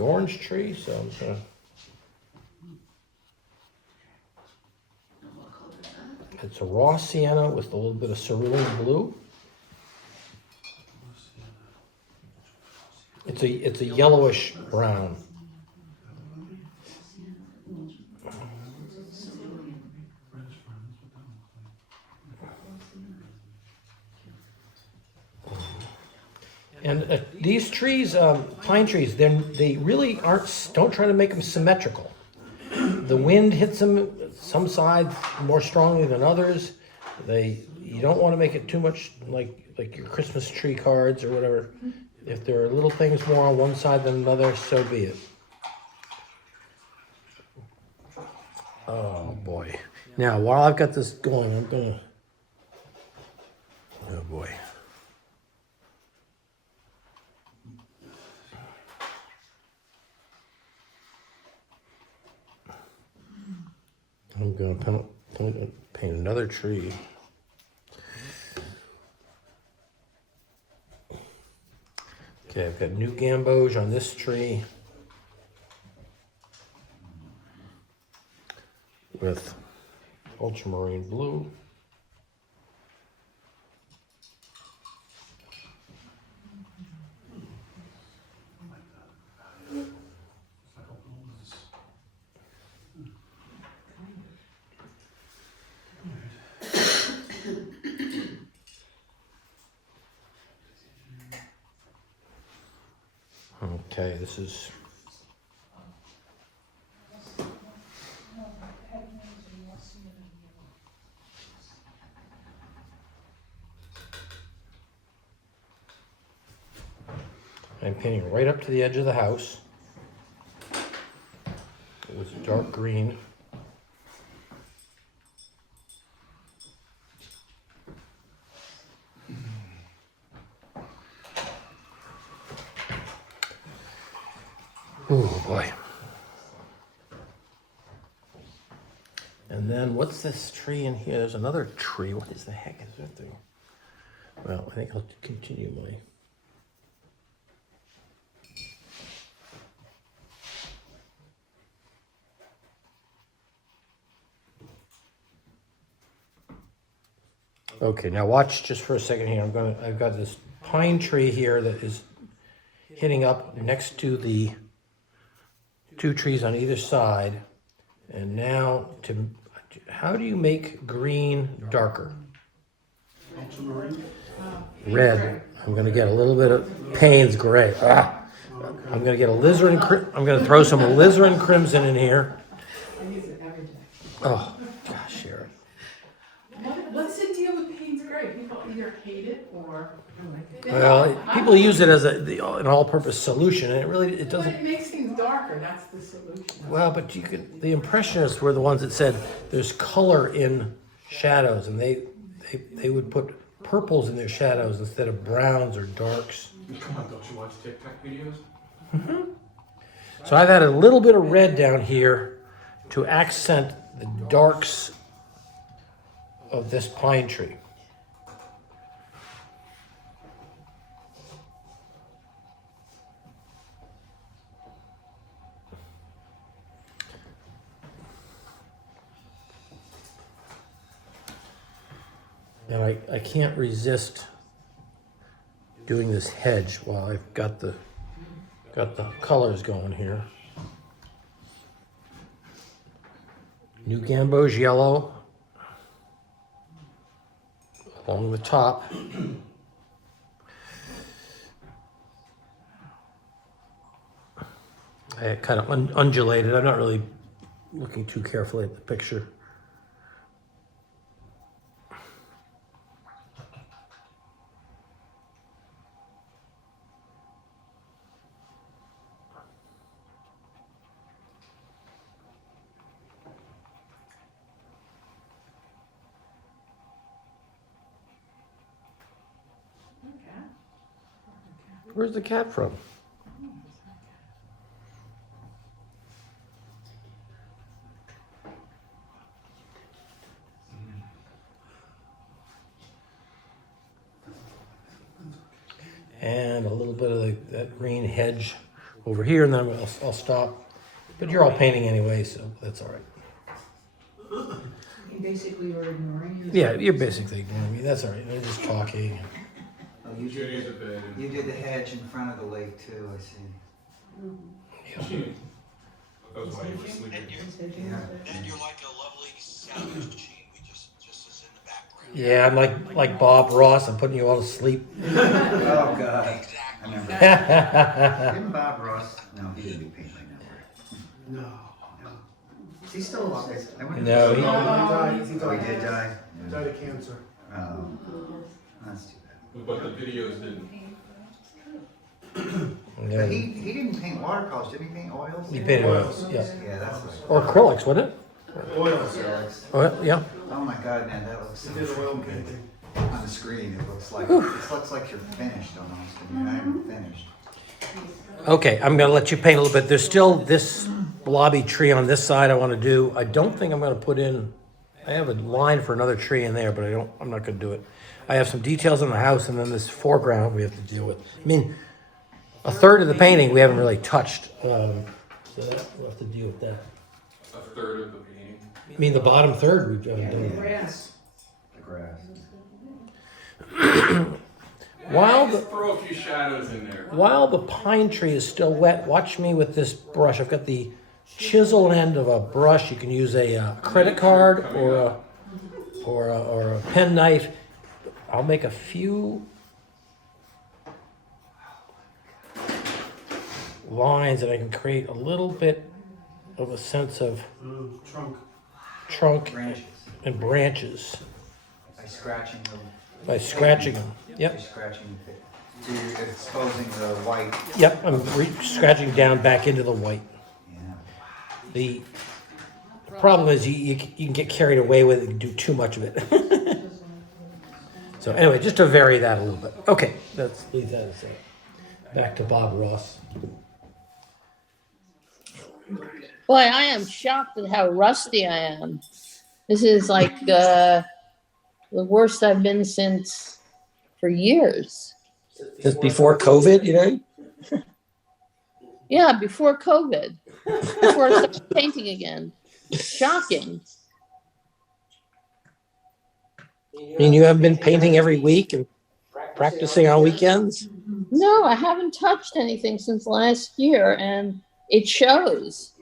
orange tree. So I'm gonna. And what color is that? It's a raw sienna with a little bit of cerulean blue. It's a yellowish brown. And these trees, pine trees, they really don't try to make them symmetrical. The wind hits them some sides more strongly than others. You don't want to make it too much like your Christmas tree cards or whatever. If there are little things more on one side than another, so be it. Oh boy. Now, while I've got this going, oh boy. I'm going to paint another tree. Okay, I've got new gamboge on this tree with ultramarine blue. Okay, this is I'm painting right up to the edge of the house. It was dark green. Oh boy. And then what's this tree in here? There's another tree. What is the heck is that thing? Well, I think I'll continue my... Okay, now watch just for a second here. I've got this pine tree here that is hitting up next to the two trees on either side. And now how do you make green darker? Red. I'm going to get a little bit of Payne's gray. I'm going to get I'm going to throw some alizarin crimson in here. I use it every day. Oh, gosh, Sharon. What's the deal with Payne's gray? People either hate it or like it. Well, people use it as an all-purpose solution, and it But doesn't. it makes things darker, that's the solution. Well, but the Impressionists were the ones that said there's color in shadows, and they would put purples in their shadows instead of browns or darks. Come on, don't you watch TikTok videos? So I've added a little bit of red down here to accent the darks of this pine tree. And I can't resist doing this hedge while I've got the colors going here. New gamboge yellow along the top. I kind of undulated. I'm not really looking too carefully at the picture. Where's the cat from? And a little bit of that green hedge over here, and then I'll stop. But you're all painting anyway, so that's all right. You basically were ignoring yourself. Yeah, you're basically ignoring me. That's all right. I'm just talking. Oh, you Jenny's a did, bit. you did the hedge in front of the lake too, I see. That was why you were sleeping. And you're like a lovely sandwich machine. We just is in the background. Yeah, I'm like Bob Ross. I'm putting you all to sleep. Oh, God. Exactly. I remember. Didn't Bob Ross? No, he didn't do paint by number. No, no. Is he still alive? I wonder if No, he's he- still No, alive. he Oh, died. he did die? He died of cancer. Oh, that's too bad. But the videos didn't. But he didn't paint watercolors, did he paint oils? He painted oils, yeah. Yeah, that's what. Or acrylics, wasn't it? Oils. Acrylics. Oh, yeah. Oh my God, man, that looks so He did oil good. painting. On the screen, it looks like you're finished almost, and you're not even finished. Okay, I'm gonna let you paint a little bit. There's still this blobby tree on this side I wanna do. I don't think I'm gonna put in, I have a line for another tree in there, but I'm not gonna do it. I have some details in the house and then this foreground we have to deal with. I mean, a third of the painting we haven't really touched, so that, we'll have to deal with that. A third of the painting. I mean, the bottom third we haven't done. Grass. The grass. While Just the, throw a few shadows in there. while the pine tree is still wet, watch me with this brush. I've got the chisel end of a brush. You can use a credit card or a pen knife. I'll make a few lines and I can create a little bit of a sense of trunk Branches. and branches By scratching them. by scratching them. By Yep, scratching the, so you're exposing the white. yep, I'm scratching down back into the white. Yeah. The problem is you can get carried away with it and do too much of it. So anyway, just to vary that a little bit. Okay, let's leave that aside. Back to Bob Ross. Boy, I am shocked at how rusty I am. This is like the worst I've been since for years. Just before COVID, you know? Yeah, before COVID, before I started painting again. Shocking. I mean, you haven't been painting every week and practicing on weekends? No, I haven't touched anything since last year, and it shows.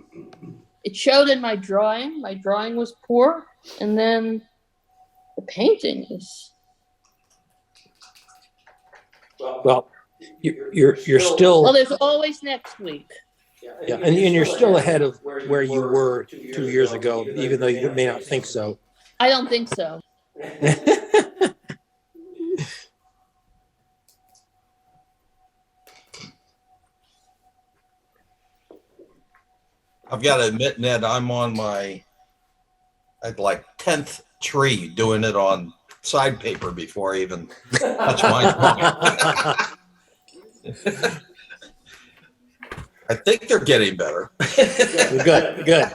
It showed in my drawing. My drawing was poor, and then the painting is. Well, you're Well, still, there's always next week. yeah, and you're still ahead of where you were 2 years ago, even though you may not think so. I don't think so. I've got to admit, Ned, I'm on my like 10th tree doing it on side paper before I even touch my drawing. I think they're getting better. Good, good.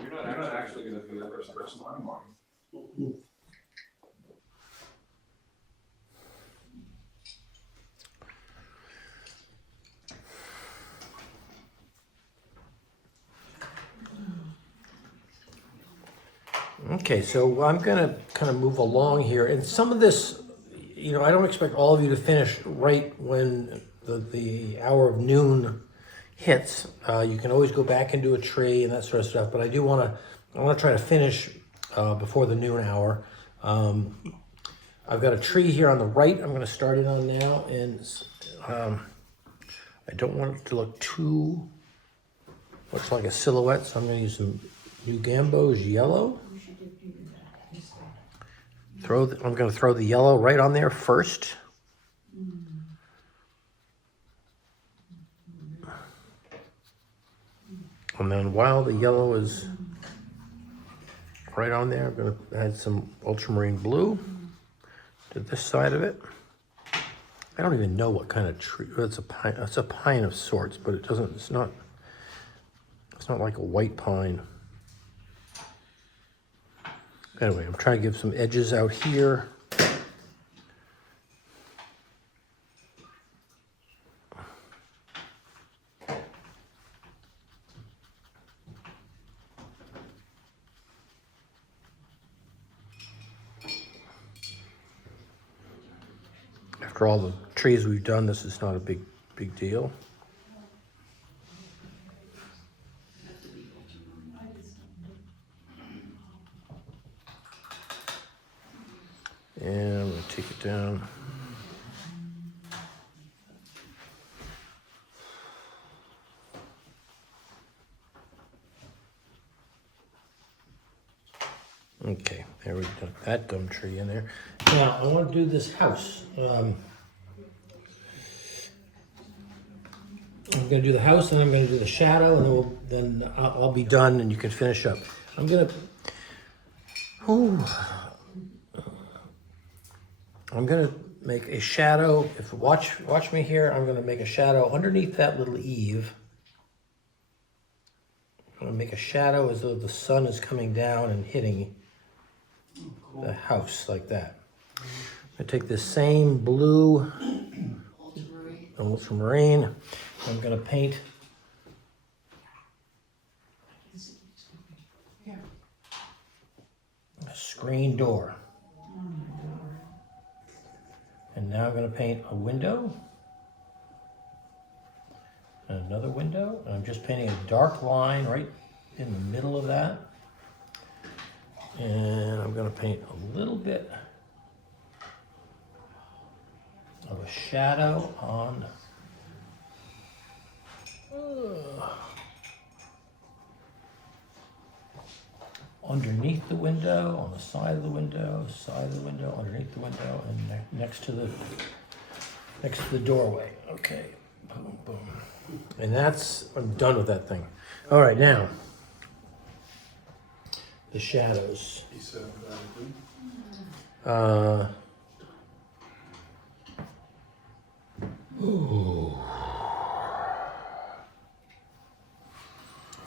You're not actually gonna be the first person anymore. Okay, so I'm gonna kind of move along here, and some of this, you know, I don't expect all of you to finish right when the hour of noon hits. You can always go back and do a tree and that sort of stuff, but I want to try to finish before the noon hour. I've got a tree here on the right I'm going to start it on now, and I don't want it to look too, looks like a silhouette, so I'm going to use some New Gambo's yellow. I'm going to throw the yellow right on there first. And then while the yellow is right on there, I'm going to add some ultramarine blue to this side of it. I don't even know what kind of tree. It's a pine. It's a pine of sorts, but it doesn't. It's not like a white pine. Anyway, I'm trying to give some edges out here. After all the trees we've done, this is not a big deal. Here we got that gum tree in there. Now, I want to do this house. I'm going to do the house, and I'm going to do the shadow, and then I'll be done, and you can finish up. I'm going to make a shadow. If watch me here, I'm going to make a shadow underneath that little eave. I'm going to make a shadow as though the sun is coming down and hitting the house like that. I take this same blue ultramarine. I'm going to paint a screen door. And now I'm going to paint a window and another window. And I'm just painting a dark line right in the middle of that. And I'm going to paint a little bit of a shadow on underneath the window, on the side of the window, underneath the window, and next to the doorway. Okay, boom, boom. And I'm done with that thing. All right, now, the shadows. Ooh.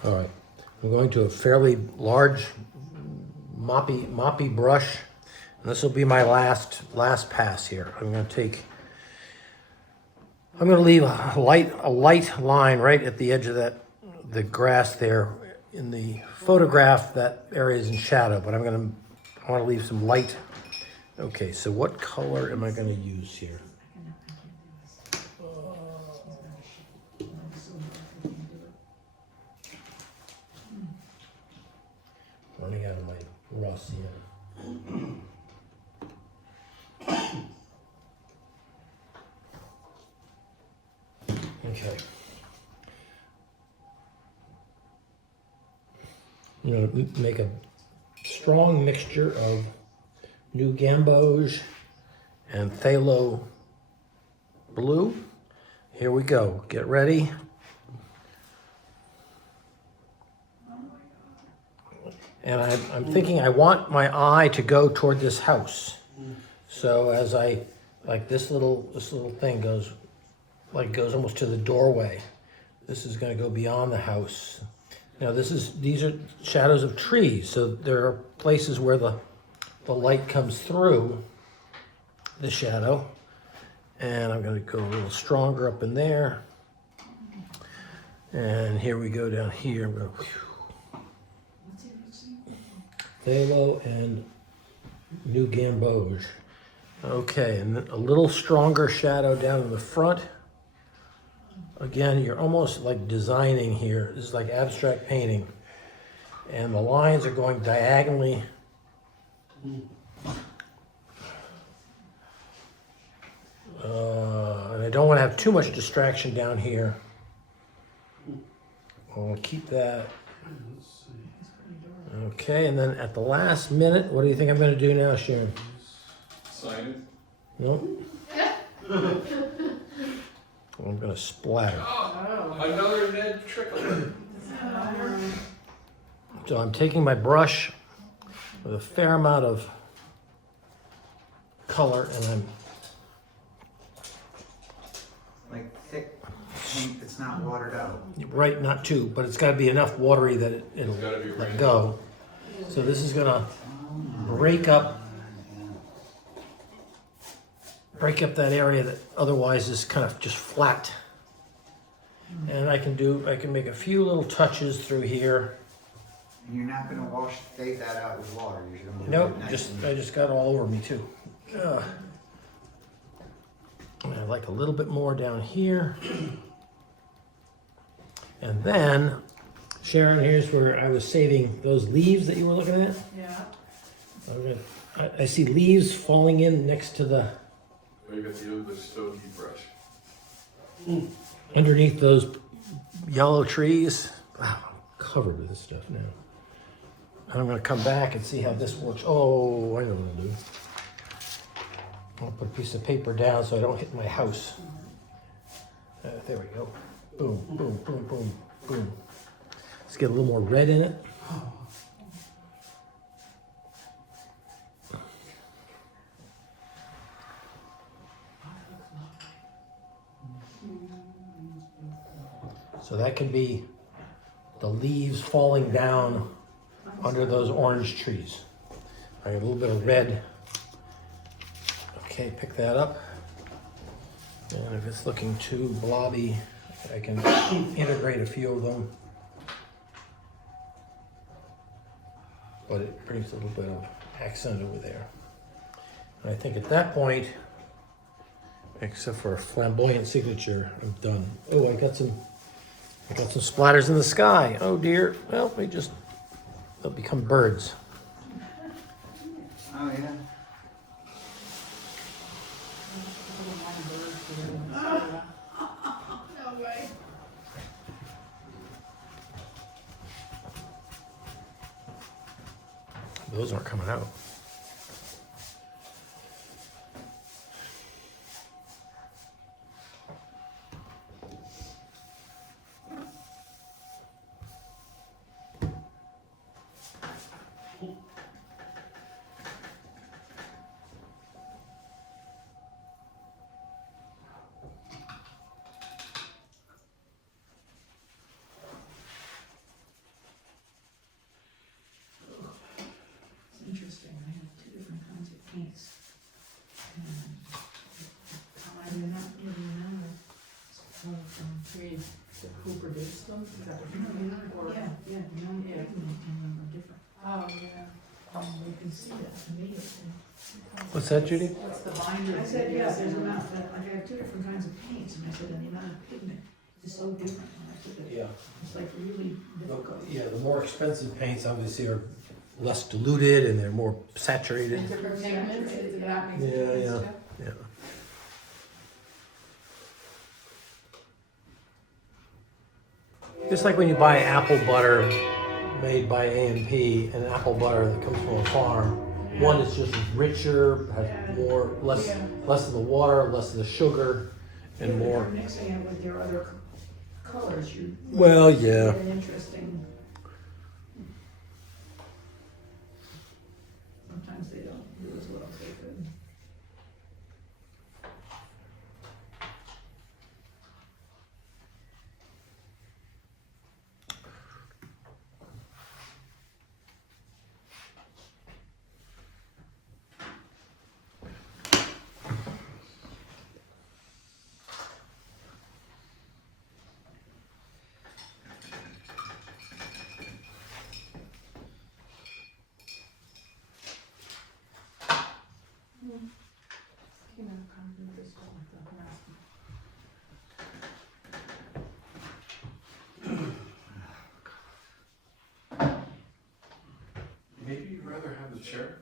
All right, I'm going to a fairly large moppy brush, and this will be my last pass here. I'm going to leave a light line right at the edge of the grass there. In the photograph, that area is in shadow, but I want to leave some light. Okay, so what color am I going to use here? Running out of my Ross here. Okay. I'm going to make a strong mixture of New Gamboge and Phthalo blue. Here we go. Get ready. And I'm thinking I want my eye to go toward this house. So as this little thing goes almost to the doorway. This is going to go beyond the house. Now these are shadows of trees, so there are places where the light comes through the shadow. And I'm going to go a little stronger up in there. And here we go down here. I'm going to Phthalo and New Gamboge. Okay, and then a little stronger shadow down in the front. Again, you're almost like designing here. This is like abstract painting. And the lines are going diagonally. And I don't want to have too much distraction down here. I'll keep that. Okay, and then at the last minute, what do you think I'm going to do now, Sharon? Sign it. Nope. I'm going to splatter. Oh, another Ned trickle. So I'm taking my brush with a fair amount of color, and I'm Like thick paint that's not watered out. right, not too, but it's got to be enough watery that it'll It's gotta be let rain. go. So this is going to break up that area that otherwise is kind of just flat. And I can make a few little touches through here. And you're not gonna fade that out with water. You're just gonna Nope, leave it nice and- I just got it all over me too. And I like a little bit more down here. And then, Sharon, here's where I was saving those leaves that you were looking at. Yeah. I see leaves falling in next to the, Oh, you got the stogie brush. underneath those yellow trees. Wow, I'm covered with this stuff now. I'm gonna come back and see how this works. Oh, I know what I'll do. I'll put a piece of paper down so I don't hit my house. There we go. Boom, boom, boom, boom, boom. Let's get a little more red in it. So that can be the leaves falling down under those orange trees. I got a little bit of red. Okay, pick that up. And if it's looking too blobby, I can integrate a few of them. But it brings a little bit of accent over there. And I think at that point, except for a flamboyant signature, I'm done. Oh, I got some splatters in the sky. Oh dear. Well, they'll become birds. Oh, yeah. No way. Those aren't coming out. It's interesting, I have two different kinds of paints. And I do not really know who produced them, is that what you mean? Or- Yeah, yeah, Yeah. and different. Oh, yeah. You can see that immediately. What's that, Judy? What's the binder? I said, yeah, there's amount, I have two different kinds of paints, and I said, and the amount of pigment is so different when I took it. Yeah. It's like really difficult. Yeah, the more expensive paints obviously are less diluted and they're more saturated. And different pigments, is that makes Yeah, sense yeah. too? Yeah. Just like when you buy apple butter made by A&P and apple butter that comes from a farm, one is just richer, has more, less of the water, less of the sugar, and more. If you're mixing it with your other colors, you. Well, yeah. Get an interesting. Sometimes they don't do as well as they could. Maybe you'd rather have the chair?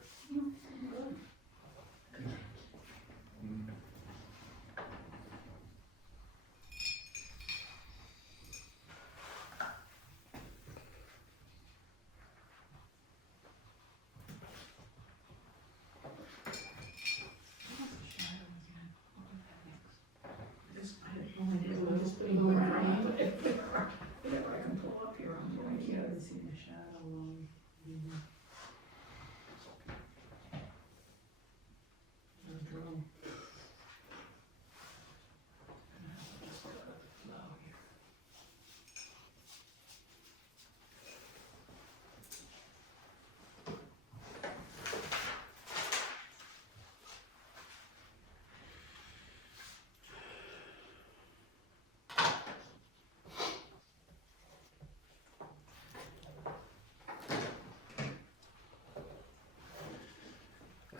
I have no idea, I'm just putting brown, whatever I can pull up here, I'm going to. Yeah, see the shadow on the drum.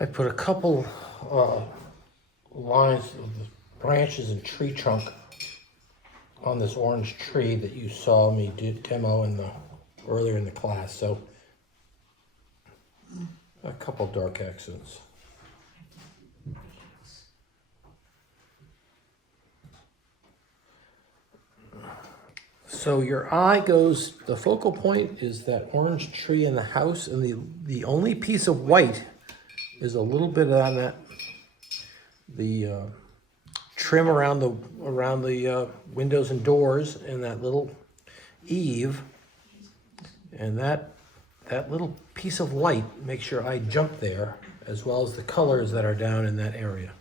I put a couple lines of the branches and tree trunk on this orange tree that you saw me demo earlier in the class. So a couple dark accents. So your eye goes, the focal point is that orange tree in the house, and the only piece of white is a little bit on that, the trim around the windows and doors, and that little eave, and that little piece of light makes your eye jump there, as well as the colors that are down in that area.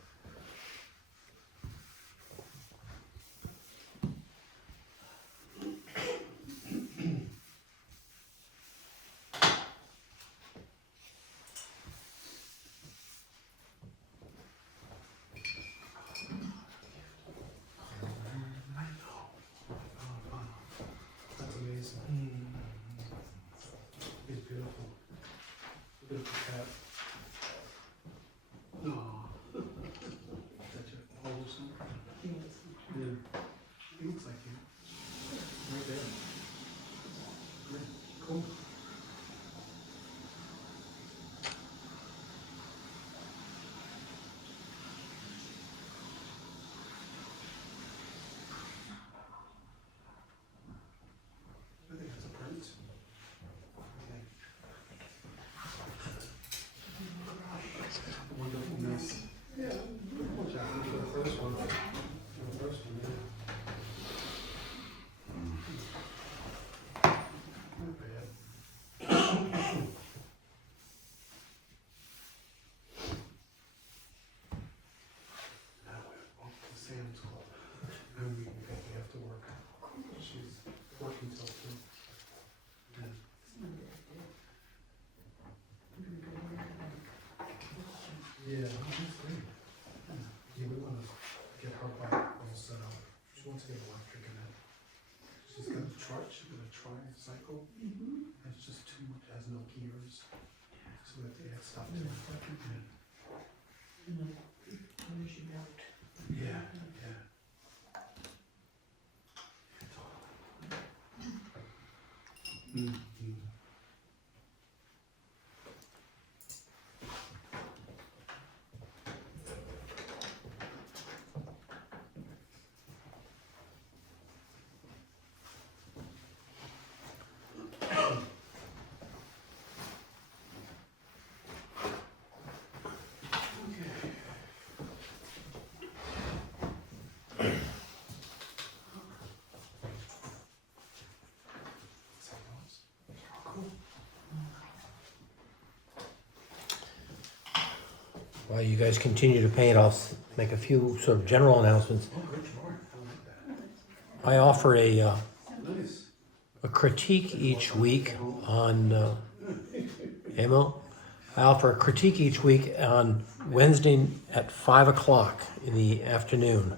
That's amazing. He's beautiful. Beautiful cat. No. Is that your older son? Yeah. He looks like you. Right there. Great. Cool. I think that's a prince. Okay. Wonderful mess. Yeah. Watch out for the first one. The first one, yeah. Not bad. Now we're off to Sam's Club. And we have to work. She's working till 2. Yeah. Yeah, that's great. Yeah, we want to get her bike all set up. She wants to get electric in it. She's got a she's got a tricycle. It's just too much, it has no gears. So that they have stuff to it. Yeah, yeah. Mm-hmm. While you guys continue to paint, I'll make a few sort of general announcements. Oh, good drawing. I like that. I offer Nice. a critique each week on Emil. I offer a critique each week on Wednesday at 5 o'clock in the afternoon.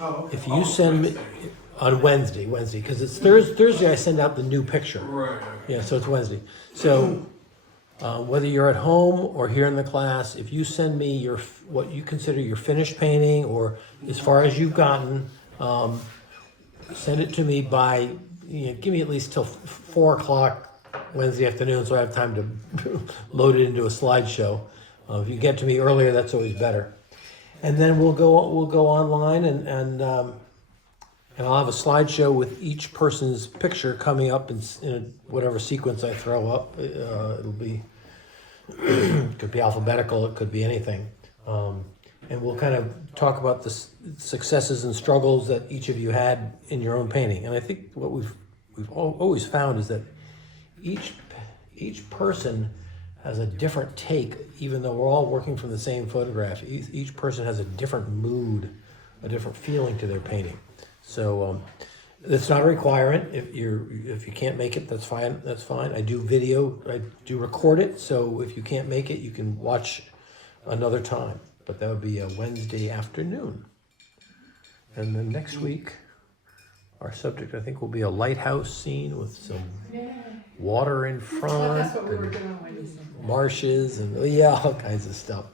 Oh, okay. If you send me on Wednesday, because it's Thursday, I send out the new picture. Right. Yeah, so it's Wednesday. So whether you're at home or here in the class, if you send me what you consider your finished painting, or as far as you've gotten, send it to me by, give me at least till 4 o'clock Wednesday afternoon, so I have time to load it into a slideshow. If you get to me earlier, that's always better. And then we'll go online and I'll have a slideshow with each person's picture coming up in whatever sequence I throw up. It'll be could be alphabetical, it could be anything. And we'll kind of talk about the successes and struggles that each of you had in your own painting. And I think what we've always found is that each person has a different take, even though we're all working from the same photograph. Each person has a different mood, a different feeling to their painting. So it's not a requirement. If you can't make it, that's fine. That's fine. I do video. I do record it. So if you can't make it, you can watch another time. But that would be a Wednesday afternoon. And then next week, our subject I think will be a lighthouse scene with some water in front. That's what we were and doing when you said that. marshes and all kinds of stuff.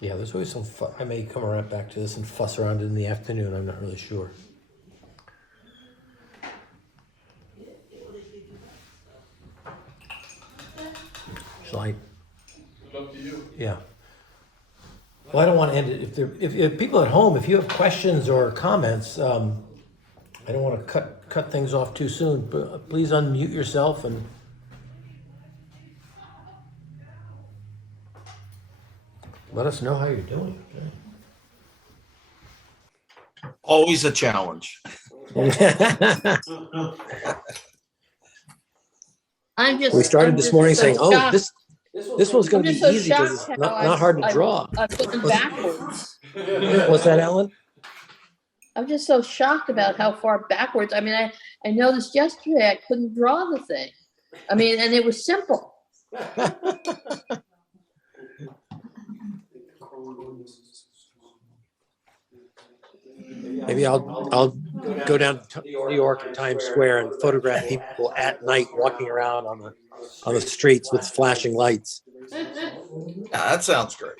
Yeah, there's always some fun. I may come around back to this and fuss around in the afternoon. I'm not really sure. Shall I? It's up to you. Yeah. Well, I don't want to end it. If people at home, if you have questions or comments, I don't want to cut things off too soon. But please unmute yourself and let us know how you're doing. Always a challenge. I'm just. We started I'm this just morning so saying, "Oh, shocked. this one's going I'm to be just so easy because it's shocked how not hard to draw." I've gone What's- backwards. What's that, Alan? I'm just so shocked about how far backwards. I mean, I noticed yesterday I couldn't draw the thing. I mean, and it was simple. Maybe I'll go down to New York and Times Square and photograph people at night walking around on the streets with flashing lights. Yeah, that sounds great.